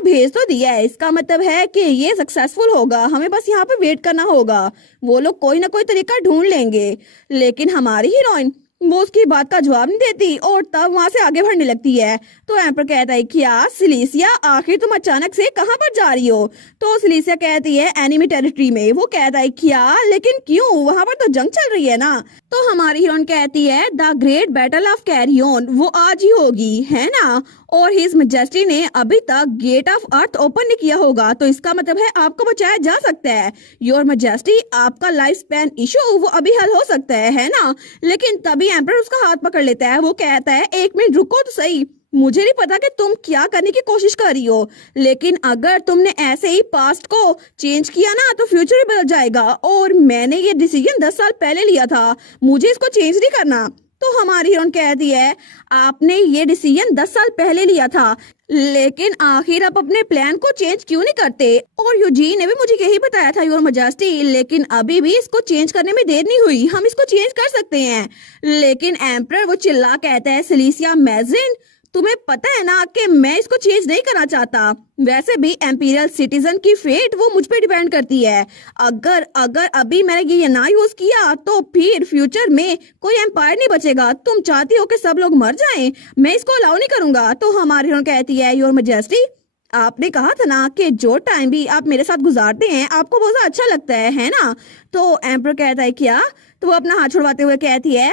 भेज तो दिया है, इसका मतलब है कि ये सक्सेसफुल होगा, हमें बस यहाँ पे वेट करना होगा, वो लोग कोई ना कोई तरीका ढूंढ लेंगे। लेकिन हमारी हीरोइन वो उसकी बात का जवाब नहीं देती और तब वहां से आगे बढ़ने लगती है। तो एम्पर कहता है क्या सिलीसिया आखिर तुम अचानक से कहां पर जा रही हो? तो सिलीसिया कहती है एनिमी टेरिटरी में। वो कहता है क्या, लेकिन क्यों, वहां पर तो जंग चल रही है ना। तो हमारी हीरोइन कहती है the great battle of Carrion वो आज ही होगी, है ना, और हिज मैजेस्टी ने अभी तक गेट ऑफ अर्थ ओपन नहीं किया होगा, तो इसका मतलब है आपको बचाया जा सकता है। योर मैजेस्टी आपका लाइफ स्पैन इशू वो अभी हल हो सकता है ना। लेकिन तभी एम्पर उसका हाथ पकड़ लेता है। वो कहता है 1 मिनट रुको तो सही, मुझे नहीं पता कि तुम क्या करने की कोशिश कर रही हो, लेकिन अगर तुमने ऐसे ही पास्ट को चेंज किया ना तो फ्यूचर भी बदल जाएगा, और मैंने ये डिसीजन 10 साल पहले लिया था, मुझे इसको चेंज नहीं करना। तो हमारी हीरोइन कहती है आपने ये डिसीजन 10 साल पहले लिया था, लेकिन आखिर आप अपने प्लान को चेंज क्यों नहीं करते? और यूजीन ने भी मुझे यही बताया था योर मजेस्टी, लेकिन अभी भी इसको चेंज करने में देर नहीं हुई, हम इसको चेंज कर सकते हैं। लेकिन एम्परर वो चिल्ला कहता है सिलिसिया मैजरिन, तुम्हें पता है ना कि मैं इसको चेंज नहीं करना चाहता। वैसे भी एम्पीरियल सिटीजन की फेट वो मुझ पे डिपेंड करती है। अगर अगर अभी मैंने ये ना यूज किया तो फिर फ्यूचर में कोई एम्पायर नहीं बचेगा। तुम चाहती हो कि सब लोग मर जाएं, मैं इसको अलाउ नहीं करूंगा। तो हमारी हीरोइन कहती है योर मजेस्टी, आपने कहा था ना कि जो टाइम भी आप मेरे साथ गुजारते हैं आपको बहुत ज्यादा अच्छा लगता है ना? तो एम्पर कहता है क्या? तो वो अपना हाथ छुड़वाते हुए कहती है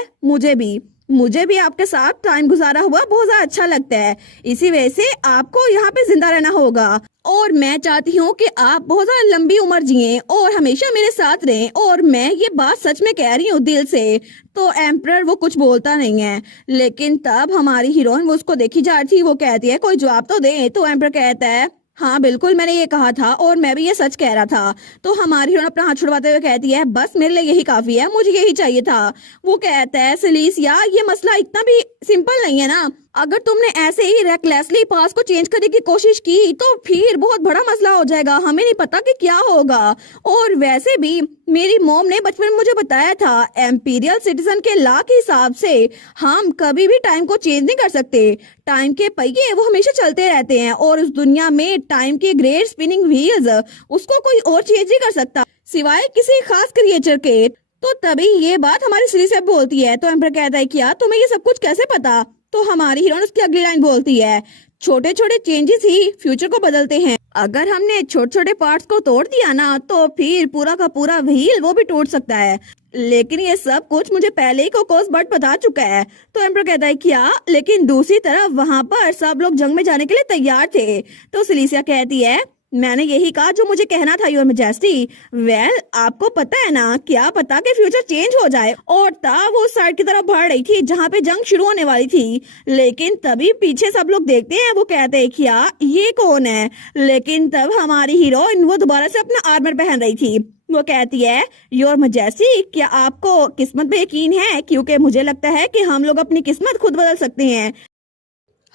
मुझे भी आपके साथ टाइम गुजारा हुआ बहुत ज्यादा अच्छा लगता है, इसी वजह से आपको यहाँ पे जिंदा रहना होगा और मैं चाहती हूँ कि आप बहुत ज्यादा लंबी उम्र जिए और हमेशा मेरे साथ रहें, और मैं ये बात सच में कह रही हूँ दिल से। तो एम्परर वो कुछ बोलता नहीं है, लेकिन तब हमारी हीरोइन वो उसको देखी जा रही थी, वो कहती है कोई जवाब तो दे। तो एम्परर कहता है हाँ बिल्कुल मैंने ये कहा था और मैं भी ये सच कह रहा था। तो हमारी हीरोइन अपना हाथ छुड़वाते हुए कहती है बस मेरे लिए यही काफी है, मुझे यही चाहिए था। वो कहता है सिलिसिया ये मसला इतना भी सिंपल नहीं है ना, अगर तुमने ऐसे ही रेकलेसली पास को चेंज करने की कोशिश की तो फिर बहुत बड़ा मसला हो जाएगा, हमें नहीं पता कि क्या होगा। और वैसे भी मेरी मॉम ने बचपन में मुझे बताया था एम्पीरियल सिटीजन के लॉ के हिसाब से हम कभी भी टाइम को चेंज नहीं कर सकते, टाइम के पहिए वो हमेशा चलते रहते हैं और उस दुनिया में टाइम के ग्रेट स्पिनिंग व्हील्स उसको कोई और चेंज नहीं कर सकता सिवाय किसी खास क्रिएचर के। तो तभी ये बात हमारी सिली से बोलती है। तो एम्पर कहता है क्या तुम्हें ये सब कुछ कैसे पता? तो हमारी हीरोइन उसकी अगली लाइन बोलती है छोटे छोटे चेंजेस ही फ्यूचर को बदलते हैं, अगर हमने छोटे छोटे पार्ट्स को तोड़ दिया ना तो फिर पूरा का पूरा व्हील वो भी टूट सकता है, लेकिन ये सब कुछ मुझे पहले ही कोकोस बर्ड बता चुका है। तो एम्पर कहता है क्या? लेकिन दूसरी तरफ वहाँ पर सब लोग जंग में जाने के लिए तैयार थे। तो सिलिसिया कहती है मैंने यही कहा जो मुझे कहना था योर मजेस्टी। वेल आपको पता है ना, क्या पता कि फ्यूचर चेंज हो जाए। और तब वो साइड की तरफ बढ़ रही थी जहाँ पे जंग शुरू होने वाली थी, लेकिन तभी पीछे सब लोग देखते हैं, वो कहते हैं क्या ये कौन है? लेकिन तब हमारी हीरोइन वो दोबारा से अपना आर्मर पहन रही थी। वो कहती है योर मजेस्टी क्या आपको किस्मत पे यकीन है? क्योंकि मुझे लगता है कि हम लोग अपनी किस्मत खुद बदल सकते हैं।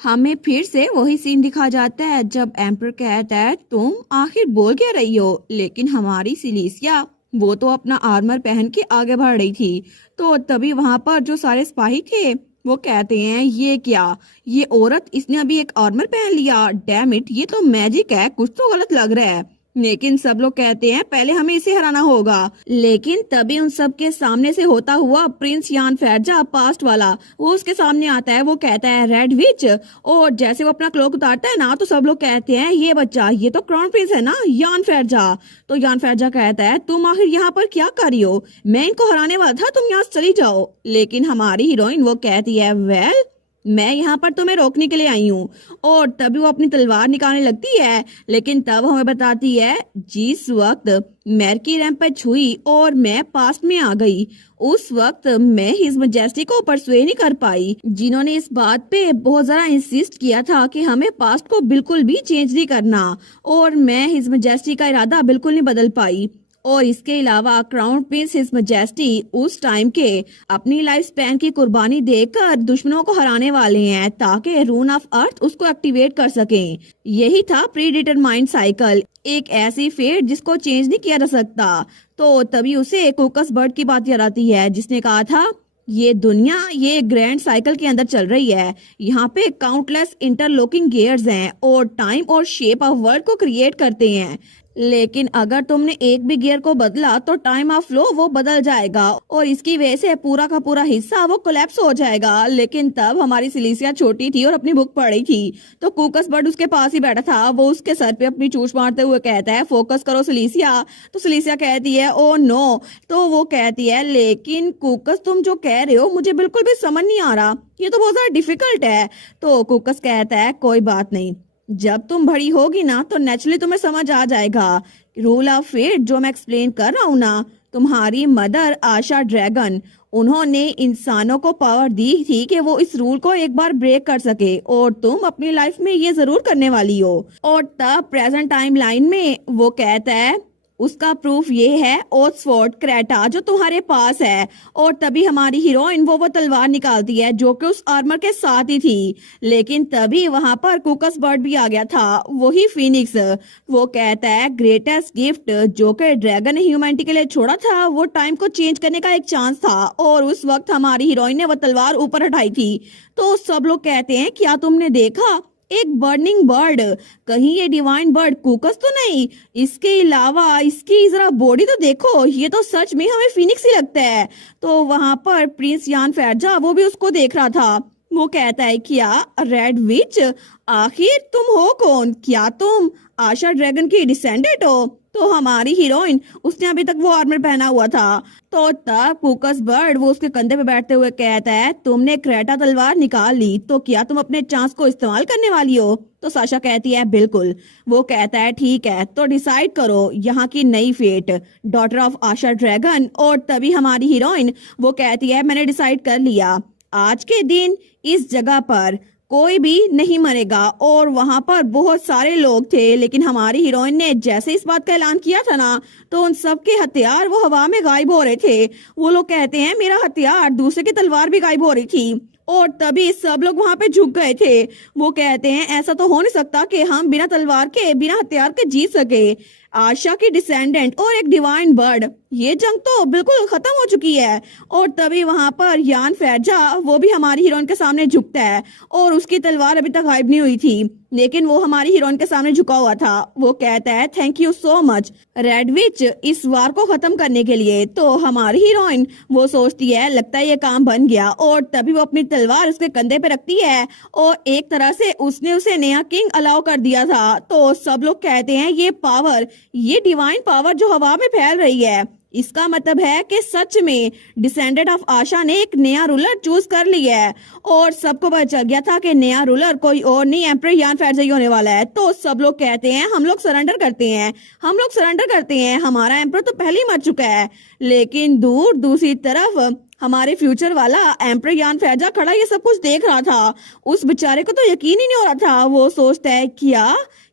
हमें फिर से वही सीन दिखा जाता है जब एम्पर कहता है तुम आखिर बोल क्या रही हो, लेकिन हमारी सिलिसिया वो तो अपना आर्मर पहन के आगे बढ़ रही थी। तो तभी वहां पर जो सारे सिपाही थे वो कहते हैं ये क्या, ये औरत इसने अभी एक आर्मर पहन लिया, डैम इट ये तो मैजिक है, कुछ तो गलत लग रहा है। लेकिन सब लोग कहते हैं पहले हमें इसे हराना होगा। लेकिन तभी उन सब के सामने से होता हुआ प्रिंस यान फैरजा पास्ट वाला वो उसके सामने आता है। वो कहता है रेड विच, और जैसे वो अपना क्लोक उतारता है ना तो सब लोग कहते हैं ये बच्चा ये तो क्राउन प्रिंस है ना यान फैरजा। तो यान फैरजा कहता है तुम आखिर यहाँ पर क्या कर रही हो? मैं इनको हराने वाला था, तुम यहाँ से चली जाओ। लेकिन हमारी हीरोइन वो कहती है वेल मैं यहाँ पर तुम्हें रोकने के लिए आई हूँ, और तभी वो अपनी तलवार निकालने लगती है। लेकिन तब हमें बताती है जिस वक्त मैर्की रैंप पर छुई और मैं पास्ट में आ गई, उस वक्त मैं हिज मजेस्टी को परसुए नहीं कर पाई, जिन्होंने इस बात पे बहुत ज्यादा इंसिस्ट किया था कि हमें पास्ट को बिल्कुल भी चेंज नहीं करना, और मैं हिज मजेस्टी का इरादा बिल्कुल नहीं बदल पाई। और इसके अलावा क्राउन प्रिंस हिज मजेस्टी उस टाइम के अपनी लाइफ स्पैन की कुर्बानी देकर दुश्मनों को हराने वाले हैं ताकि रून ऑफ अर्थ उसको एक्टिवेट कर सकें। यही था प्री डिटरमाइंड साइकिल, एक ऐसी फेट जिसको चेंज नहीं किया जा सकता। तो तभी उसे कोकस बर्ड की बात याद आती है जिसने कहा था ये दुनिया ये ग्रैंड साइकिल के अंदर चल रही है, यहाँ पे काउंटलेस इंटरलॉकिंग गियर्स हैं और टाइम और शेप ऑफ वर्ल्ड को क्रिएट करते हैं, लेकिन अगर तुमने एक भी गियर को बदला तो टाइम ऑफ फ्लो वो बदल जाएगा और इसकी वजह से पूरा का पूरा हिस्सा वो कोलैप्स हो जाएगा। लेकिन तब हमारी सिलिसिया छोटी थी और अपनी बुक पढ़ रही थी, तो कुकस बर्ड उसके पास ही बैठा था। वो उसके सर पे अपनी चूंच मारते हुए कहता है फोकस करो सिलिसिया। तो सिलिसिया कहती है ओ नो। तो वो कहती है लेकिन कुकस तुम जो कह रहे हो मुझे बिल्कुल भी समझ नहीं आ रहा, ये तो बहुत ज्यादा डिफिकल्ट है। तो कुकस कहता है कोई बात नहीं, जब तुम बड़ी होगी ना तो नेचुरली तुम्हें समझ आ जाएगा। रूल ऑफ फेट जो मैं एक्सप्लेन कर रहा हूँ ना, तुम्हारी मदर आशा ड्रैगन उन्होंने इंसानों को पावर दी थी कि वो इस रूल को एक बार ब्रेक कर सके, और तुम अपनी लाइफ में ये जरूर करने वाली हो। और तब प्रेजेंट टाइम लाइन में वो कहता है उसका प्रूफ ये है ऑक्सफोर्ड क्रेटा जो तुम्हारे पास है। और तभी हमारी हीरोइन वो तलवार निकालती है जो कि उस आर्मर के साथ ही थी। लेकिन तभी वहां पर कुकस बर्ड भी आ गया था, वही फिनिक्स। वो कहता है ग्रेटेस्ट गिफ्ट जो कि ड्रैगन ने ह्यूमैनिटी के लिए छोड़ा था वो टाइम को चेंज करने का एक चांस था। और उस वक्त हमारी हीरोइन ने वो तलवार ऊपर उठाई थी। तो सब लोग कहते हैं क्या तुमने देखा एक बर्निंग बर्ड, कहीं ये डिवाइन बर्ड कुकस तो नहीं? इसके अलावा इसकी जरा बॉडी तो देखो, ये तो सच में हमें फिनिक्स ही लगता है। तो वहां पर प्रिंस यान फैरजा वो भी उसको देख रहा था। वो कहता है क्या रेड विच, आखिर तुम हो कौन? क्या तुम आशा ड्रैगन की डिसेंडेंट हो? तो हमारी हीरोइन उसने अभी तक वो आर्मर पहना हुआ था। तो तब कुकस बर्ड वो उसके कंधे पे बैठते हुए कहता है तुमने क्रेटा तलवार निकाल ली तो क्या तुम अपने चांस को इस्तेमाल करने वाली हो? तो साशा कहती है बिल्कुल। वो कहता है ठीक है तो डिसाइड करो यहाँ की नई fate, daughter of Asha dragon. और तभी हमारी हीरोइन वो कहती है मैंने डिसाइड कर लिया, आज के दिन इस जगह पर कोई भी नहीं मरेगा। और वहां पर बहुत सारे लोग थे, लेकिन हमारी हीरोइन ने जैसे इस बात का ऐलान किया था ना तो उन सबके हथियार वो हवा में गायब हो रहे थे। वो लोग कहते हैं मेरा हथियार, दूसरे की तलवार भी गायब हो रही थी। और तभी सब लोग वहां पे झुक गए थे। वो कहते हैं ऐसा तो हो नहीं सकता कि हम बिना तलवार के बिना हथियार के जीत सके। आशा की डिसेंडेंट और एक डिवाइन बर्ड, ये जंग तो बिल्कुल खत्म हो चुकी है। और तभी वहां पर यान फैरजा वो भी हमारी हीरोइन के सामने झुकता है और उसकी तलवार अभी तक गायब नहीं हुई थी, लेकिन वो हमारी हीरोइन के सामने झुका हुआ था। वो कहता है थैंक यू सो मच रेड विच इस वार को खत्म करने के लिए। तो हमारी हीरोइन वो सोचती है लगता है ये काम बन गया। और तभी वो अपनी तलवार उसके कंधे पे रखती है और एक तरह से उसने उसे नया किंग अलाउ कर दिया था। तो सब लोग कहते हैं ये पावर, ये डिवाइन पावर जो हवा में फैल रही है, इसका मतलब है कि सच में डिसेंडेंट ऑफ आशा ने एक नया रूलर चूज कर लिया है। और सबको पता चल गया था कि नया रूलर कोई और नहीं एम्परर यान फैरजा ही होने वाला है। तो सब लोग कहते हैं हम लोग सरेंडर करते हैं, हम लोग सरेंडर करते हैं, हमारा एम्परर तो पहले ही मर चुका है। लेकिन दूसरी तरफ हमारे फ्यूचर वाला एम्परर यान फैरजा खड़ा ये सब कुछ देख रहा था। उस बेचारे को तो यकीन ही नहीं हो रहा था। वो सोचता है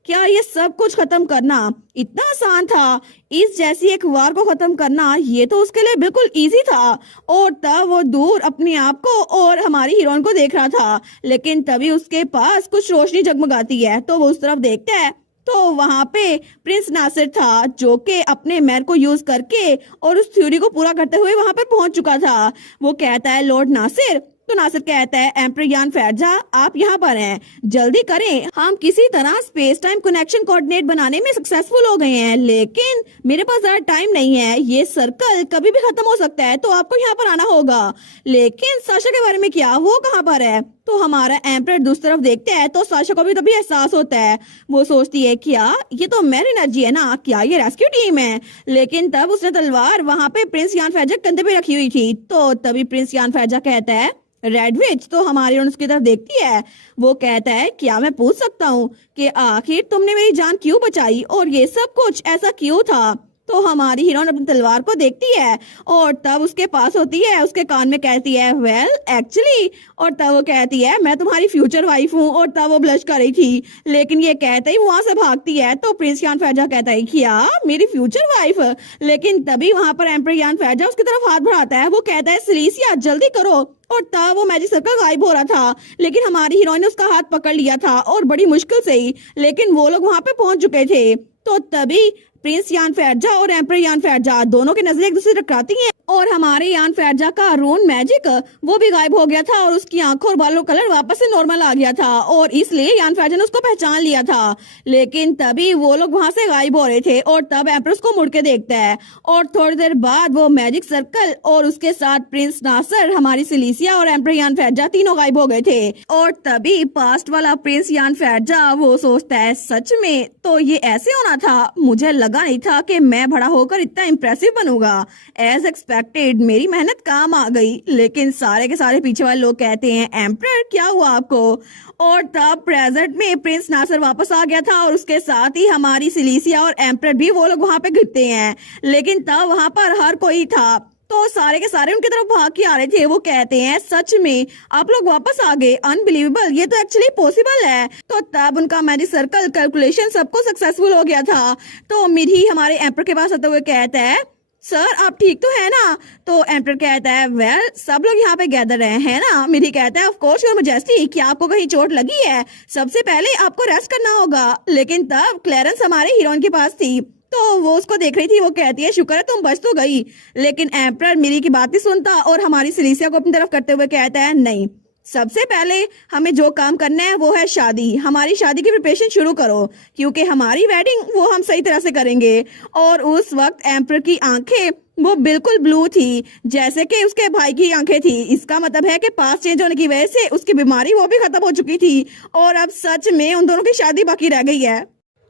क्या ये सब कुछ खत्म करना इतना आसान था? इस जैसी एक वार को खत्म करना ये तो उसके लिए बिल्कुल इजी था। और तब वो दूर अपने आप को और हमारी हीरोइन को देख रहा था, लेकिन तभी उसके पास कुछ रोशनी जगमगाती है। तो वो उस तरफ देखता है तो वहां पे प्रिंस नासिर था जो कि अपने मैर को यूज करके और उस थ्योरी को पूरा करते हुए वहां पर पहुंच चुका था। वो कहता है लॉर्ड नासिर। तो नासिर कहता है एम्परर यान फैरजा आप यहाँ पर हैं, जल्दी करें, हम किसी तरह स्पेस टाइम कनेक्शन कोऑर्डिनेट बनाने में सक्सेसफुल हो गए हैं, लेकिन मेरे पास ज्यादा टाइम नहीं है, ये सर्कल कभी भी खत्म हो सकता है, तो आपको यहाँ पर आना होगा। लेकिन साशा के बारे में क्या, वो कहाँ पर है? तो हमारा एम्परर दूसरी तरफ देखता है तो साशा को भी तभी एहसास होता है। वो सोचती है क्या ये तो मेरी एनर्जी है ना, क्या ये रेस्क्यू टीम है? लेकिन तब उसने तलवार वहां पे प्रिंस यान फैरजा कंधे पे रखी हुई थी। तो तभी प्रिंस यान फैरजा कहता है रेड विच। तो हमारी उसकी तरफ देखती है। वो कहता है क्या मैं पूछ सकता हूँ कि आखिर तुमने मेरी जान क्यों बचाई और ये सब कुछ ऐसा क्यों था? तो हमारी हीरोइन अपनी तलवार को देखती है और तब उसके पास होती है, उसके कान में कहती है वेल एक्चुअली। और तब वो कहती है मैं तुम्हारी फ्यूचर वाइफ हूँ। और तब वो ब्लश कर रही थी, लेकिन ये कहते ही वहां से भागती है। तो प्रिंस यान फैरजा कहता है क्या मेरी फ्यूचर वाइफ? लेकिन तभी वहां पर एम्परर यान फैरजा उसकी तरफ हाथ बढ़ाता है। वो कहता है सिलीसिया जल्दी करो। और तब वो मैजिक सर्कल गायब हो रहा था, लेकिन हमारी हीरोइन ने उसका हाथ पकड़ लिया था और बड़ी मुश्किल से ही, लेकिन वो लोग वहां पे पहुंच चुके थे। तो तभी प्रिंस यान फैरजा और एम्परर यान फैरजा दोनों की नजरें एक दूसरे से टकराती हैं और हमारे यान फैरजा का रून मैजिक वो भी गायब हो गया था और उसकी आंखों और बालों कलर वापस से नॉर्मल आ गया था और इसलिए यान फैरजा ने उसको पहचान लिया था। लेकिन तभी वो लोग वहां से गायब हो रहे थे और तब एम्परर उसको मुड़ के देखता है और थोड़ी देर बाद वो मैजिक सर्कल और उसके साथ प्रिंस नासिर, हमारी सिलीसिया और एम्परर यान फैरजा तीनों गायब हो गए थे। और तभी पास्ट वाला प्रिंस यान फैरजा वो सोचता है सच में तो ये ऐसे होना था, मुझे लगा नहीं था कि मैं बड़ा होकर इतना इम्प्रेसिव बनूंगा। एज एक्सपेक्टेड मेरी मेहनत काम आ गई। लेकिन सारे के सारे पीछे वाले लोग कहते हैं एम्परर क्या हुआ आपको? और तब प्रेजेंट में प्रिंस नासिर वापस आ गया था और उसके साथ ही हमारी सिलीसिया और एम्परर भी वो लोग वहां पे गिरते हैं। लेकिन तब वहां पर हर कोई था तो सारे के सारे उनकी तरफ भाग के आ रहे थे। वो कहते हैं सच में आप लोग वापस आ गए, अनबिलीवेबल, ये तो एक्चुअली पॉसिबल है। तो तब उनका मैजिक सर्कल कैलकुलेशन सबको सक्सेसफुल हो गया था। तो मिरी हमारे एम्पर के पास आते हुए कहता है सर आप ठीक तो है ना? तो एम्पर कहता है वेल सब लोग यहाँ पे गैदर है ना? मिरी कहता है ऑफ कोर्स योर मैजेस्टी, क्या आपको कहीं चोट लगी है? सबसे पहले आपको रेस्ट करना होगा। लेकिन तब क्लेरेंस हमारे हीरोइन के पास थी, तो वो उसको देख रही थी। वो कहती है शुक्र है तुम बच तो गई। लेकिन एम्पर मिरी की बात नहीं सुनता और हमारी सिलीसिया को अपनी तरफ करते हुए कहता है नहीं, सबसे पहले हमें जो काम करना है वो है शादी। हमारी शादी की प्रिपरेशन शुरू करो क्योंकि हमारी वेडिंग वो हम सही तरह से करेंगे। और उस वक्त एम्पर की आंखें वो बिल्कुल ब्लू थी जैसे कि उसके भाई की आंखें थी। इसका मतलब है कि पास चेंज होने की वजह से उसकी बीमारी वो भी खत्म हो चुकी थी और अब सच में उन दोनों की शादी बाकी रह गई है।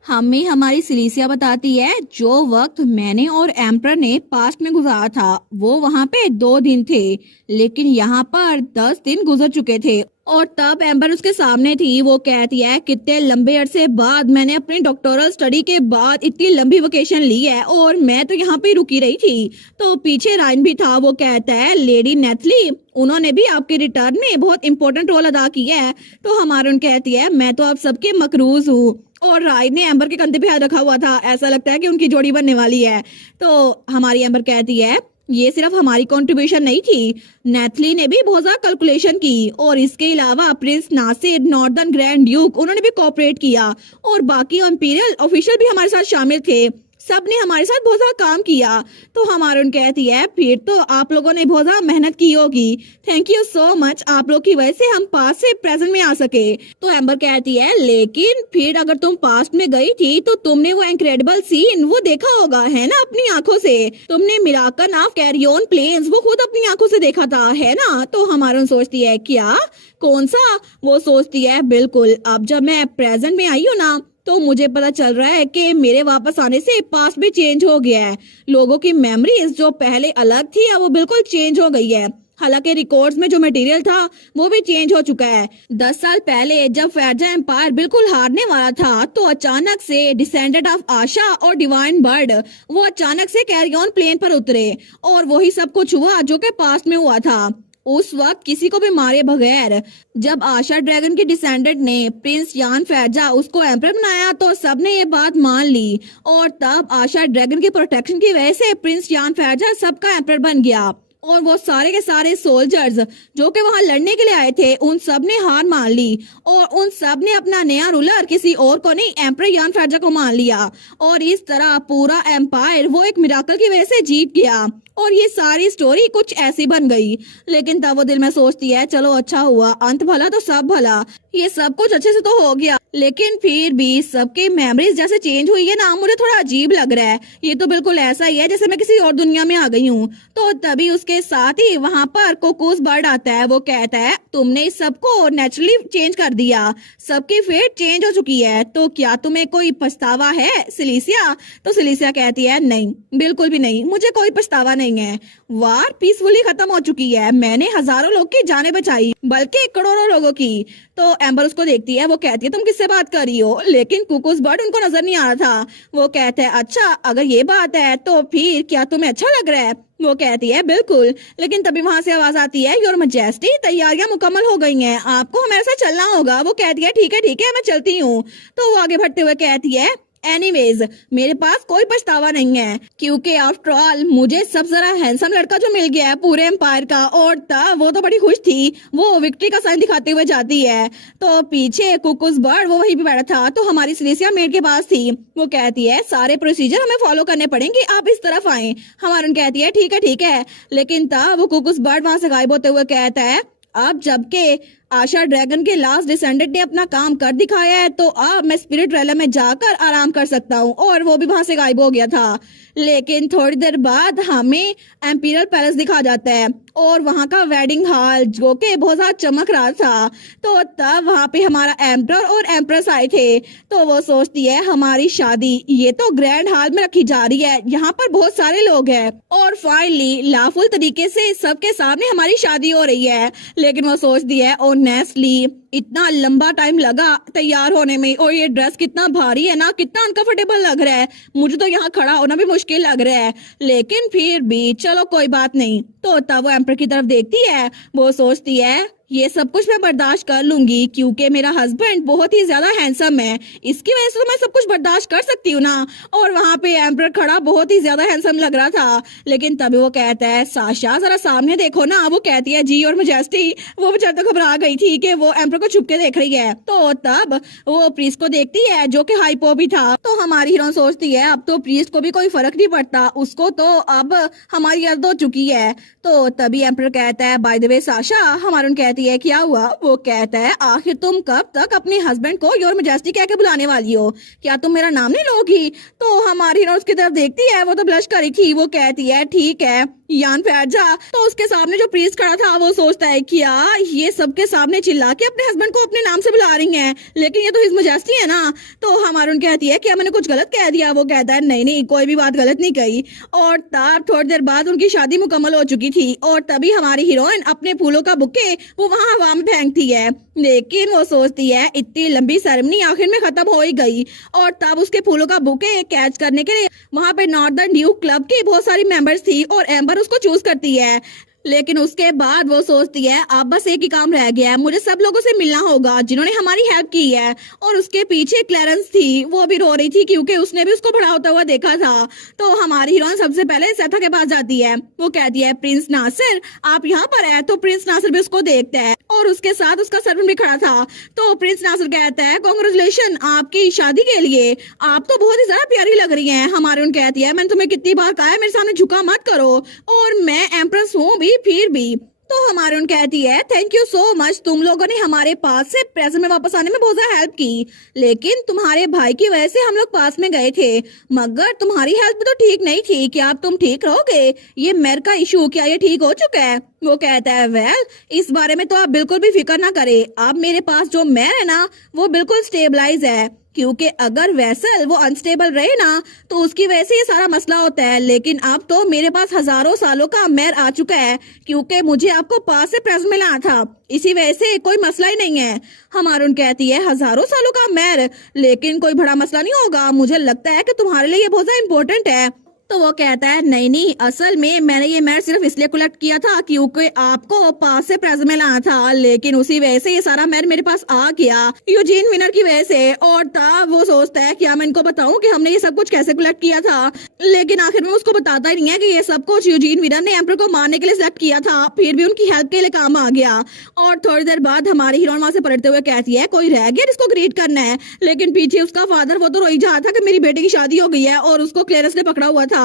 हमें हमारी सिलीसिया बताती है जो वक्त मैंने और एम्पर ने पास्ट में गुजारा था वो वहाँ पे 2 दिन थे, लेकिन यहाँ पर 10 दिन गुजर चुके थे। और तब एम्बर उसके सामने थी। वो कहती है कितने लंबे अरसे बाद मैंने अपनी डॉक्टोरल स्टडी के बाद इतनी लंबी वेकेशन ली है और मैं तो यहाँ पे रुकी रही थी। तो पीछे रायन भी था। वो कहता है लेडी नेथली उन्होंने भी आपके रिटर्न में बहुत इंपॉर्टेंट रोल अदा किया है। तो हमारून कहती है मैं तो आप सबके मकरूज हूँ। और रायन ने एम्बर के कंधे पे हाथ रखा हुआ था, ऐसा लगता है कि उनकी जोड़ी बनने वाली है। तो हमारी एम्बर कहती है ये सिर्फ हमारी कंट्रीब्यूशन नहीं थी, नेथली ने भी बहुत ज्यादा कैलकुलेशन की और इसके अलावा prince Nasir northern grand duke उन्होंने भी कोऑपरेट किया और बाकी इंपीरियल ऑफिशियल भी हमारे साथ शामिल थे। सब ने हमारे साथ बहुत ज्यादा काम किया। तो हमारून कहती है फिर तो आप लोगों ने बहुत ज्यादा मेहनत की होगी, थैंक यू सो मच, आप लोग की वजह से हम पास्ट से प्रेजेंट में आ सके। तो एम्बर कहती है लेकिन फिर अगर तुम पास्ट में गई थी तो तुमने वो इनक्रेडिबल सीन वो देखा होगा है ना अपनी आंखों से। तुमने miracle of Carrion plains वो खुद अपनी आंखों से देखा था है ना? तो हमारून सोचती है क्या, कौन सा? वो सोचती है बिल्कुल, अब जब मैं प्रेजेंट में आई हूँ ना तो मुझे पता चल रहा है कि मेरे वापस आने से पास्ट भी चेंज हो गया है। लोगों की मेमोरीज जो पहले अलग थी वो बिल्कुल चेंज हो गई है। हालांकि रिकॉर्ड्स में जो मटेरियल था वो भी चेंज हो चुका है। 10 साल पहले जब फैरजा एम्पायर बिल्कुल हारने वाला था तो अचानक से डिसेंडेंट ऑफ आशा और डिवाइन बर्ड वो अचानक से कैरी ऑन प्लेन पर उतरे और वही सब कुछ हुआ जो कि पास्ट में हुआ था। उस वक्त किसी को भी मारे बगैर जब आशा ड्रैगन के डिसेंडेंट ने प्रिंस यान फैरजा उसको एम्पर बनाया तो सबने ये बात मान ली और तब आशा ड्रैगन के प्रोटेक्शन की वजह से प्रिंस यान फैरजा सबका एम्पर बन गया। और वो सारे के सारे सोल्जर्स जो कि वहां लड़ने के लिए आए थे उन सब ने हार मान ली और उन सब ने अपना नया रूलर किसी और को नहीं एम्पर यान फैरजा को मान लिया और इस तरह पूरा एम्पायर वो एक मिराकल की वजह से जीत गया। और ये सारी स्टोरी कुछ ऐसी बन गई। लेकिन तब वो दिल में सोचती है चलो अच्छा हुआ, अंत भला तो सब भला, ये सब कुछ अच्छे से तो हो गया। लेकिन फिर भी सबके मेमोरीज जैसे चेंज हुई है ना, मुझे थोड़ा अजीब लग रहा है। ये तो बिल्कुल ऐसा ही है जैसे मैं किसी और दुनिया में आ गई हूँ। तो तभी उसके साथ ही वहाँ पर कोकोस बर्ड आता है। वो कहता है तुमने सबको नेचुरली चेंज कर दिया, सबकी फेट चेंज हो चुकी है, तो क्या तुम्हें कोई पछतावा है सिलीसिया? तो सिलीसिया कहती है नहीं, बिल्कुल भी नहीं, मुझे कोई पछतावा नहीं है। वार पीसफुली खत्म हो चुकी है, मैंने हजारों लोग की जानें बचाई, बल्कि करोड़ों लोगों की। तो एम्बर उसको देखती है। वो कहती है तुम किससे बात कर रही हो? लेकिन कुकुस बर्ड उनको नजर नहीं आ रहा था। वो कहता है अच्छा अगर ये बात है तो फिर क्या तुम्हें अच्छा लग रहा है? वो कहती है बिल्कुल। लेकिन तभी वहां से आवाज आती है योर मैजेस्टी तैयारियां मुकम्मल हो गई हैं, आपको हमारे साथ चलना होगा। वो कहती है ठीक है मैं चलती हूँ। तो वो आगे बढ़ते हुए कहती है एनीवेज मेरे पास कोई पछतावा नहीं है क्योंकि आफ्टर ऑल मुझे सबसे ज्यादा हैंडसम लड़का जो मिल गया है पूरे एम्पायर का। और तब वो तो बड़ी खुश थी, वो विक्ट्री का साइन दिखाते हुए जाती है। तो पीछे कुकुस बर्ड वो वहीं पे बैठा था। तो हमारी सिलीसिया मेड के पास थी। वो कहती है सारे प्रोसीजर हमें फॉलो करने पड़ेंगे, आप इस तरफ आए। हमारी कहती है ठीक है। लेकिन तब वो कुकुस बर्ड वहां से गायब होते हुए कहता है अब जबकि आशा ड्रैगन के लास्ट डिसेंडेंट ने अपना काम कर दिखाया है तो अब मैं स्पिरिट रैलम में जाकर आराम कर सकता हूँ। और वो भी वहां से गायब हो गया था। लेकिन थोड़ी देर बाद हमें एम्पीरियल पैलेस दिखा जाता है और वहां का वेडिंग हॉल जो कि बहुत ज्यादा चमक रहा था। तो तब वहां पे हमारा एम्पर और एम्प्रेस आए थे। तो वो सोचती है हमारी शादी ये तो ग्रैंड हॉल में रखी जा रही है, यहाँ पर बहुत सारे लोग हैं और फाइनली लाफुल तरीके से सबके सामने हमारी शादी हो रही है। लेकिन वो सोचती है ओ ऑनेस्टली इतना लंबा टाइम लगा तैयार होने में, और ये ड्रेस कितना भारी है ना, कितना अनकंफर्टेबल लग रहा है, मुझे तो यहाँ खड़ा होना भी मुश्किल लग रहा है, लेकिन फिर भी चलो कोई बात नहीं। तो तब वो एम्पर की तरफ देखती है, वो सोचती है ये सब कुछ मैं बर्दाश्त कर लूंगी क्योंकि मेरा हस्बैंड बहुत ही ज्यादा हैंडसम है, इसकी वजह से तो मैं सब कुछ बर्दाश्त कर सकती हूँ ना। और वहां पे एम्पर खड़ा बहुत ही ज्यादा हैंडसम लग रहा था, लेकिन तभी वो कहता है साशा जरा सामने देखो ना। वो कहती है जी, और मेजेस्टी वो बेचारी तो घबरा गई थी कि वो एम्पर को छुप के देख रही है। तो तब वो प्रीस्ट को देखती है जो कि हाइपो भी था। तो हमारी हीरोइन सोचती है अब तो प्रीस्ट को भी कोई फर्क नहीं पड़ता, उसको तो अब हमारी याद हो चुकी है। तो तभी एम्पर कहता है बाय द वे साशा, हमारी कहती है क्या हुआ। वो कहता है आखिर तुम कब तक अपने हस्बैंड को योर मेजेस्टी कह के बुलाने वाली हो, क्या तुम मेरा नाम नहीं लोगी। तो हमारी हीरोइन उसकी तरफ देखती है, वो तो ब्लश करी थी। वो कहती है ठीक है यान बैठ जा। तो उसके सामने जो प्रीस्ट खड़ा था वो सोचता है क्या ये सबके सामने चिल्ला के अपने हस्बैंड को अपने नाम से बुला रही हैं, लेकिन ये तो हिज मेजेस्टी है ना। तो हमारी कहती है क्या मैंने कुछ गलत कह दिया। वो कहता है नहीं नहीं कोई भी बात गलत नहीं कही। और तब थोड़ी देर बाद उनकी शादी मुकम्मल हो चुकी थी, और तभी हमारी हीरोइन अपने फूलों का बुके वो वहां हवा में फेंकती है, लेकिन वो सोचती है इतनी लंबी सेरेमनी आखिर में खत्म हो ही गई। और तब उसके फूलों का बुके कैच करने के लिए वहां पे नॉर्दर्न ड्यूक क्लब की बहुत सारी मेंबर्स थी, और एम्बर उसको चूज करती है। लेकिन उसके बाद वो सोचती है अब बस एक ही काम रह गया है, मुझे सब लोगों से मिलना होगा जिन्होंने हमारी हेल्प की है। और उसके पीछे क्लैरेंस थी, वो भी रो रही थी क्योंकि उसने भी उसको बड़ा होता हुआ देखा था। तो हमारी हीरोइन सबसे पहले सेथा के पास जाती है। वो कहती है प्रिंस नासिर आप यहाँ पर है। तो प्रिंस नासिर भी उसको देखता है, और उसके साथ उसका सर्वेंट भी खड़ा था। तो प्रिंस नासिर कहता है कांग्रेचुलेशन आपकी शादी के लिए, आप तो बहुत ही ज्यादा प्यारी लग रही हैं। हमारी हीरोइन कहती है मैंने तुम्हें कितनी बार कहा है मेरे सामने झुका मत करो, और मैं एम्प्रेस हूँ भी फिर भी। तो हमारी उन कहती है थैंक यू सो मच, तुम लोगों ने हमारे पास से प्रेजेंट में वापस आने में बहुत ज्यादा हेल्प की, लेकिन तुम्हारे भाई की वजह से हम लोग पास में गए थे, मगर तुम्हारी हेल्प भी तो ठीक नहीं थी। क्या अब तुम ठीक रहोगे? ये मेयर का इशू क्या ये ठीक हो चुका है? वो कहता है वेल इस बारे में तो आप बिल्कुल भी फिक्र ना करें, अब मेरे पास जो मेयर है ना वो बिल्कुल स्टेबलाइज है, क्योंकि अगर वेसल वो अनस्टेबल रहे ना तो उसकी वजह से ये सारा मसला होता है। लेकिन अब तो मेरे पास हजारों सालों का मेयर आ चुका है, क्योंकि मुझे आपको पास से प्रेजेंट में लाना था, इसी वजह से कोई मसला ही नहीं है। हमारुन कहती है हजारों सालों का मेयर, लेकिन कोई बड़ा मसला नहीं होगा, मुझे लगता है कि तुम्हारे लिए ये बहुत ज्यादा इम्पोर्टेंट है। तो वो कहता है नहीं नहीं, असल में मैंने ये मेयर सिर्फ इसलिए कलेक्ट किया था क्योंकि आपको पास से प्रेजेंट में लाना था, लेकिन उसी वजह से ये सारा मेयर मेरे पास आ गया यूजीन विनर की वजह से। और तब वो सोचता है क्या मैं इनको बताऊं कि हमने ये सब कुछ कैसे कलेक्ट किया था, लेकिन आखिर में उसको बताता ही नहीं है कि ये सब कुछ यूजीन विनर ने एम्पर को मारने के लिए सिलेक्ट किया था, फिर भी उनकी हेल्प के लिए काम आ गया। और थोड़ी देर बाद हमारी हीरोइन वहां से पलटते हुए कहती है कोई रह गया जिसको ग्रीट करना है, लेकिन पीछे उसका फादर वो तो रोई जा रहा था कि मेरी बेटी की शादी हो गई है, और उसको क्लेरेंस ने पकड़ा हुआ था।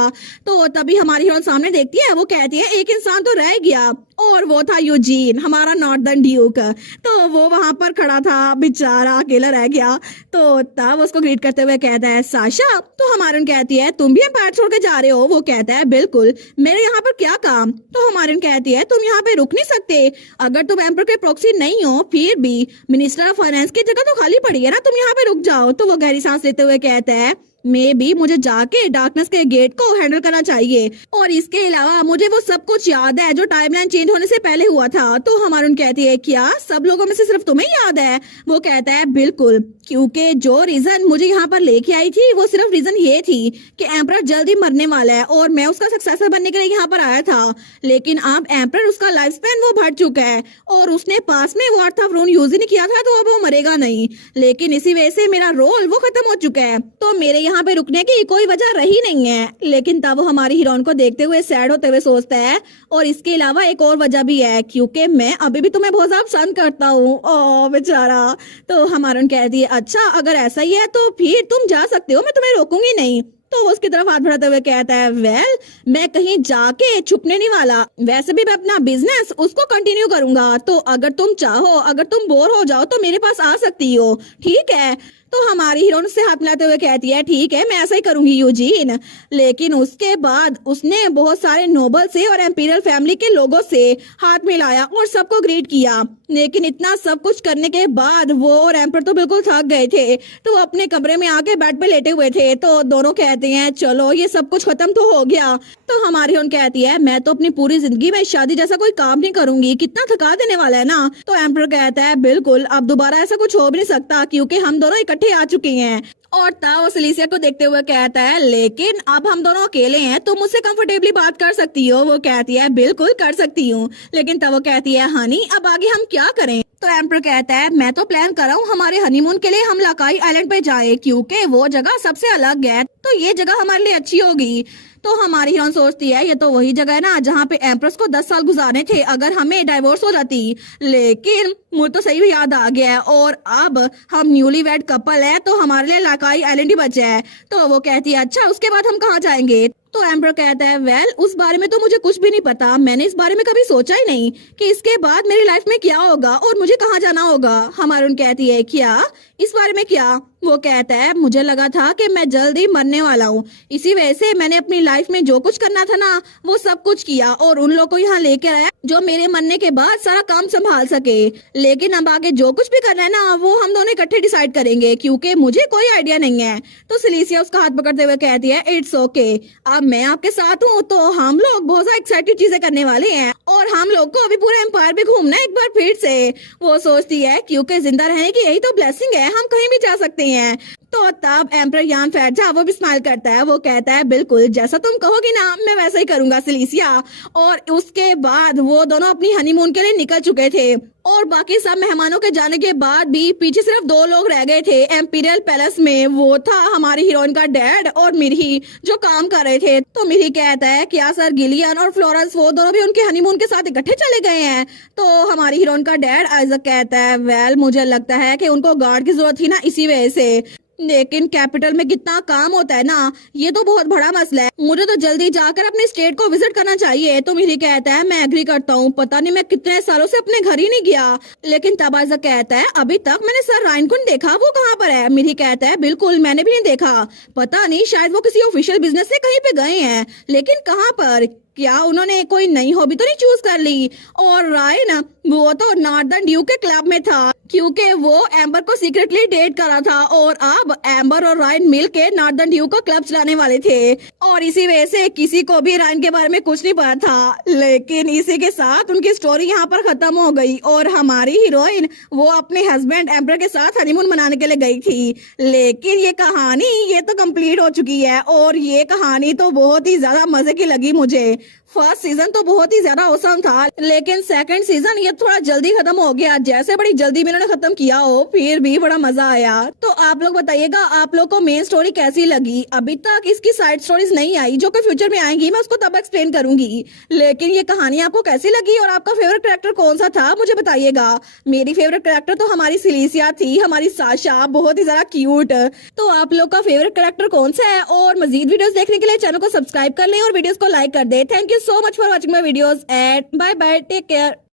तो तभी हमारी हीरोइन सामने देखती है, वो कहती है एक इंसान तो रह गया, और वो था यूजीन हमारा नॉर्दर्न ड्यूक। तो वो वहां पर खड़ा था, बेचारा अकेला रह गया। तो तब उसको ग्रीट करते हुए कहता है साशा। तो हमारी कहती है तुम भी एम्पायर छोड़ के जा रहे हो? वो कहता है बिल्कुल, मेरे यहाँ पर क्या काम? तो हमारी कहती है तुम यहाँ पे रुक नहीं सकते, अगर तुम एम्पर के प्रॉक्सी नहीं हो फिर भी मिनिस्टर ऑफ फाइनेंस की जगह तो खाली पड़ी है ना, तुम यहाँ पे रुक जाओ। तो वो गहरी सांस लेते हुए कहता है मे भी मुझे जाके डार्कनेस के गेट को हैंडल करना चाहिए, और इसके अलावा मुझे वो सब कुछ याद है जो टाइमलाइन चेंज होने से पहले हुआ था। तो हमारी कहती है क्या सब लोगों में से सिर्फ तुम्हें याद है? वो कहता है बिल्कुल, क्योंकि जो रीजन मुझे यहाँ पर लेके आई थी वो सिर्फ रीजन ये थी कि एम्परर जल्दी मरने वाला है और मैं उसका सक्सेसर बनने के लिए यहाँ पर आया था, लेकिन अब एम्परर उसका लाइफ स्पैन वो बढ़ चुका है और उसने पास में वो अर्थ ऑफ रोन यूज ही नहीं किया था, तो अब वो मरेगा नहीं, लेकिन इसी वजह से मेरा रोल वो खत्म हो चुका है, तो मेरे यहाँ पे रुकने की कोई वजह रही नहीं है। लेकिन तब वो हमारी हीरोइन को देखते हुए सैड होते हुए सोचता है और इसके अलावा एक और वजह भी है, क्योंकि मैं अभी भी तुम्हें बहुत ज्यादा पसंद करता हूँ। ओ बेचारा। तो हमारी कहती है अच्छा अगर ऐसा ही है तो फिर तुम जा सकते हो, मैं तुम्हें रोकूंगी नहीं। तो वो उसकी तरफ हाथ बढ़ाते हुए कहता है वेल मैं कहीं जाके छुपने नहीं वाला, वैसे भी मैं अपना बिजनेस उसको कंटिन्यू करूंगा, तो अगर तुम चाहो, अगर तुम बोर हो जाओ तो मेरे पास आ सकती हो, ठीक है। तो हमारी हीरोइन से हाथ मिलाते हुए कहती है ठीक है मैं ऐसा ही करूंगी यूजीन। लेकिन उसके बाद उसने बहुत सारे नोबल से और एम्पीरियल फैमिली के लोगों से हाथ मिलाया और सबको ग्रीट किया। लेकिन इतना सब कुछ करने के बाद वो और एम्पर तो बिल्कुल थक गए थे, तो वो अपने कमरे में आके बेड पे लेटे हुए थे। तो दोनों कहते हैं चलो ये सब कुछ खत्म तो हो गया। तो हमारी हीरोइन कहती है मैं तो अपनी पूरी जिंदगी में शादी जैसा कोई काम नहीं करूंगी, कितना थका देने वाला है ना। तो एम्पर कहता है बिल्कुल अब दोबारा ऐसा कुछ हो भी नहीं सकता क्योंकि हम दोनों इकट्ठे आ चुके हैं। और तब वो सिलिसिया को देखते हुए कहता है लेकिन अब हम दोनों अकेले हैं, तुम मुझसे कंफर्टेबली बात कर सकती हो। वो कहती है बिल्कुल कर सकती हूँ। लेकिन तब वो कहती है हनी अब आगे हम क्या करें। तो एम्पर कहता है मैं तो प्लान कर रहा हूँ हमारे हनीमून के लिए हम लाकाई आइलैंड पे जाएं क्योंकि वो जगह सबसे अलग है, तो ये जगह हमारे लिए अच्छी होगी। तो हमारी हीरोइन सोचती है ये तो वही जगह है ना जहाँ पे एम्प्रेस को 10 साल गुजारने थे अगर हमें डाइवोर्स हो जाती। लेकिन मुझे तो सही भी याद आ गया है और अब हम न्यूली वेड कपल है तो हमारे लिए लाकाई आइलैंड ही बचा है। तो वो कहती है अच्छा उसके बाद हम कहाँ जाएंगे। तो एम्पर कहता है वेल उस बारे में तो मुझे कुछ भी नहीं पता, मैंने इस बारे में कभी सोचा ही नहीं कि इसके बाद मेरी लाइफ में क्या होगा और मुझे कहाँ जाना होगा। हमारी कहती है क्या इस बारे में क्या। वो कहता है मुझे लगा था कि मैं जल्द ही मरने वाला हूँ, इसी वजह से मैंने अपनी लाइफ में जो कुछ करना था ना वो सब कुछ किया और उन लोगों को यहाँ लेकर आया जो मेरे मरने के बाद सारा काम संभाल सके। लेकिन अब आगे जो कुछ भी करना है ना वो हम दोनों इकट्ठे डिसाइड करेंगे क्योंकि मुझे कोई आइडिया नहीं है। तो सिलिसिया उसका हाथ पकड़ते हुए कहती है इट्स ओके, अब मैं आपके साथ हूँ तो हम लोग बहुत सारी एक्साइटेड चीजें करने वाले हैं और हम लोग को अभी पूरे एम्पायर भी घूमना है एक बार फिर से। वो सोचती है क्योंकि जिंदा रहने की यही तो ब्लेसिंग है, हम कहीं भी जा सकते हैं। तो तब एम्पर यान फैजा वो भी स्माइल करता है। वो कहता है बिल्कुल जैसा तुम कहोगी ना मैं वैसा ही करूंगा सिलिसिया। और उसके बाद वो दोनों अपनी हनीमून के लिए निकल चुके थे और बाकी सब मेहमानों के जाने के बाद भी पीछे सिर्फ 2 लोग रह गए थे एम्पीरियल पैलेस में। वो था हमारी हीरोइन का डैड और मिर्ही जो काम कर रहे थे। तो मिर्ही कहता है क्या सर गिलियन और फ्लोरेंस वो दोनों भी उनके हनीमून के साथ इकट्ठे चले गए हैं। तो हमारी हीरोइन का डैड आइजक कहता है वेल मुझे लगता है कि उनको गार्ड की जरूरत थी ना इसी वजह से, लेकिन कैपिटल में कितना काम होता है ना ये तो बहुत बड़ा मसला है, मुझे तो जल्दी जाकर अपने स्टेट को विजिट करना चाहिए। तो मिर्ही कहता है मैं एग्री करता हूँ, पता नहीं मैं कितने सालों से अपने घर ही नहीं गया। लेकिन तब आइजक कहता है अभी तक मैंने सर रायन को नहीं देखा, वो कहाँ पर है। मिर्ही कहता है बिल्कुल मैंने भी नहीं देखा, पता नहीं शायद वो किसी ऑफिशियल बिजनेस से कहीं पे गए हैं, लेकिन कहाँ पर, क्या उन्होंने कोई नई हॉबी तो नहीं चूज कर ली। और रायन वो तो नॉर्दर्न ड्यू के क्लब में था क्योंकि वो एम्बर को सीक्रेटली डेट करा था और अब एम्बर और रायन मिल के नॉर्दर्न ड्यू को क्लब चलाने वाले थे और इसी वजह से किसी को भी रायन के बारे में कुछ नहीं पता था। लेकिन इसी के साथ उनकी स्टोरी यहाँ पर खत्म हो गई और हमारी हीरोइन वो अपने हस्बैंड एम्बर के साथ हनीमून मनाने के लिए गई थी। लेकिन ये कहानी ये तो कंप्लीट हो चुकी है और ये कहानी तो बहुत ही ज्यादा मजे की लगी मुझे। फर्स्ट सीजन तो बहुत ही ज्यादा औसम था लेकिन सेकंड सीजन ये थोड़ा जल्दी खत्म हो गया, जैसे बड़ी जल्दी में इन्होंने खत्म किया हो फिर भी बड़ा मजा आया। तो आप लोग बताइएगा आप लोग को मेन स्टोरी कैसी लगी। अभी तक इसकी साइड स्टोरीज नहीं आई जो कि फ्यूचर में आएंगी, मैं उसको तब एक्सप्लेन करूंगी। लेकिन ये कहानी आपको कैसी लगी और आपका फेवरेट कैरेक्टर कौन सा था मुझे बताइएगा। मेरी फेवरेट कैरेक्टर तो हमारी सिलिसिया थी, हमारी साशा बहुत ही ज्यादा क्यूट। तो आप लोग का फेवरेट कैरेक्टर कौन सा है और मजीद वीडियोस देखने के लिए चैनल को सब्सक्राइब कर लें और वीडियोस को लाइक कर दे। Thank you so much for watching my videos and bye bye, take care।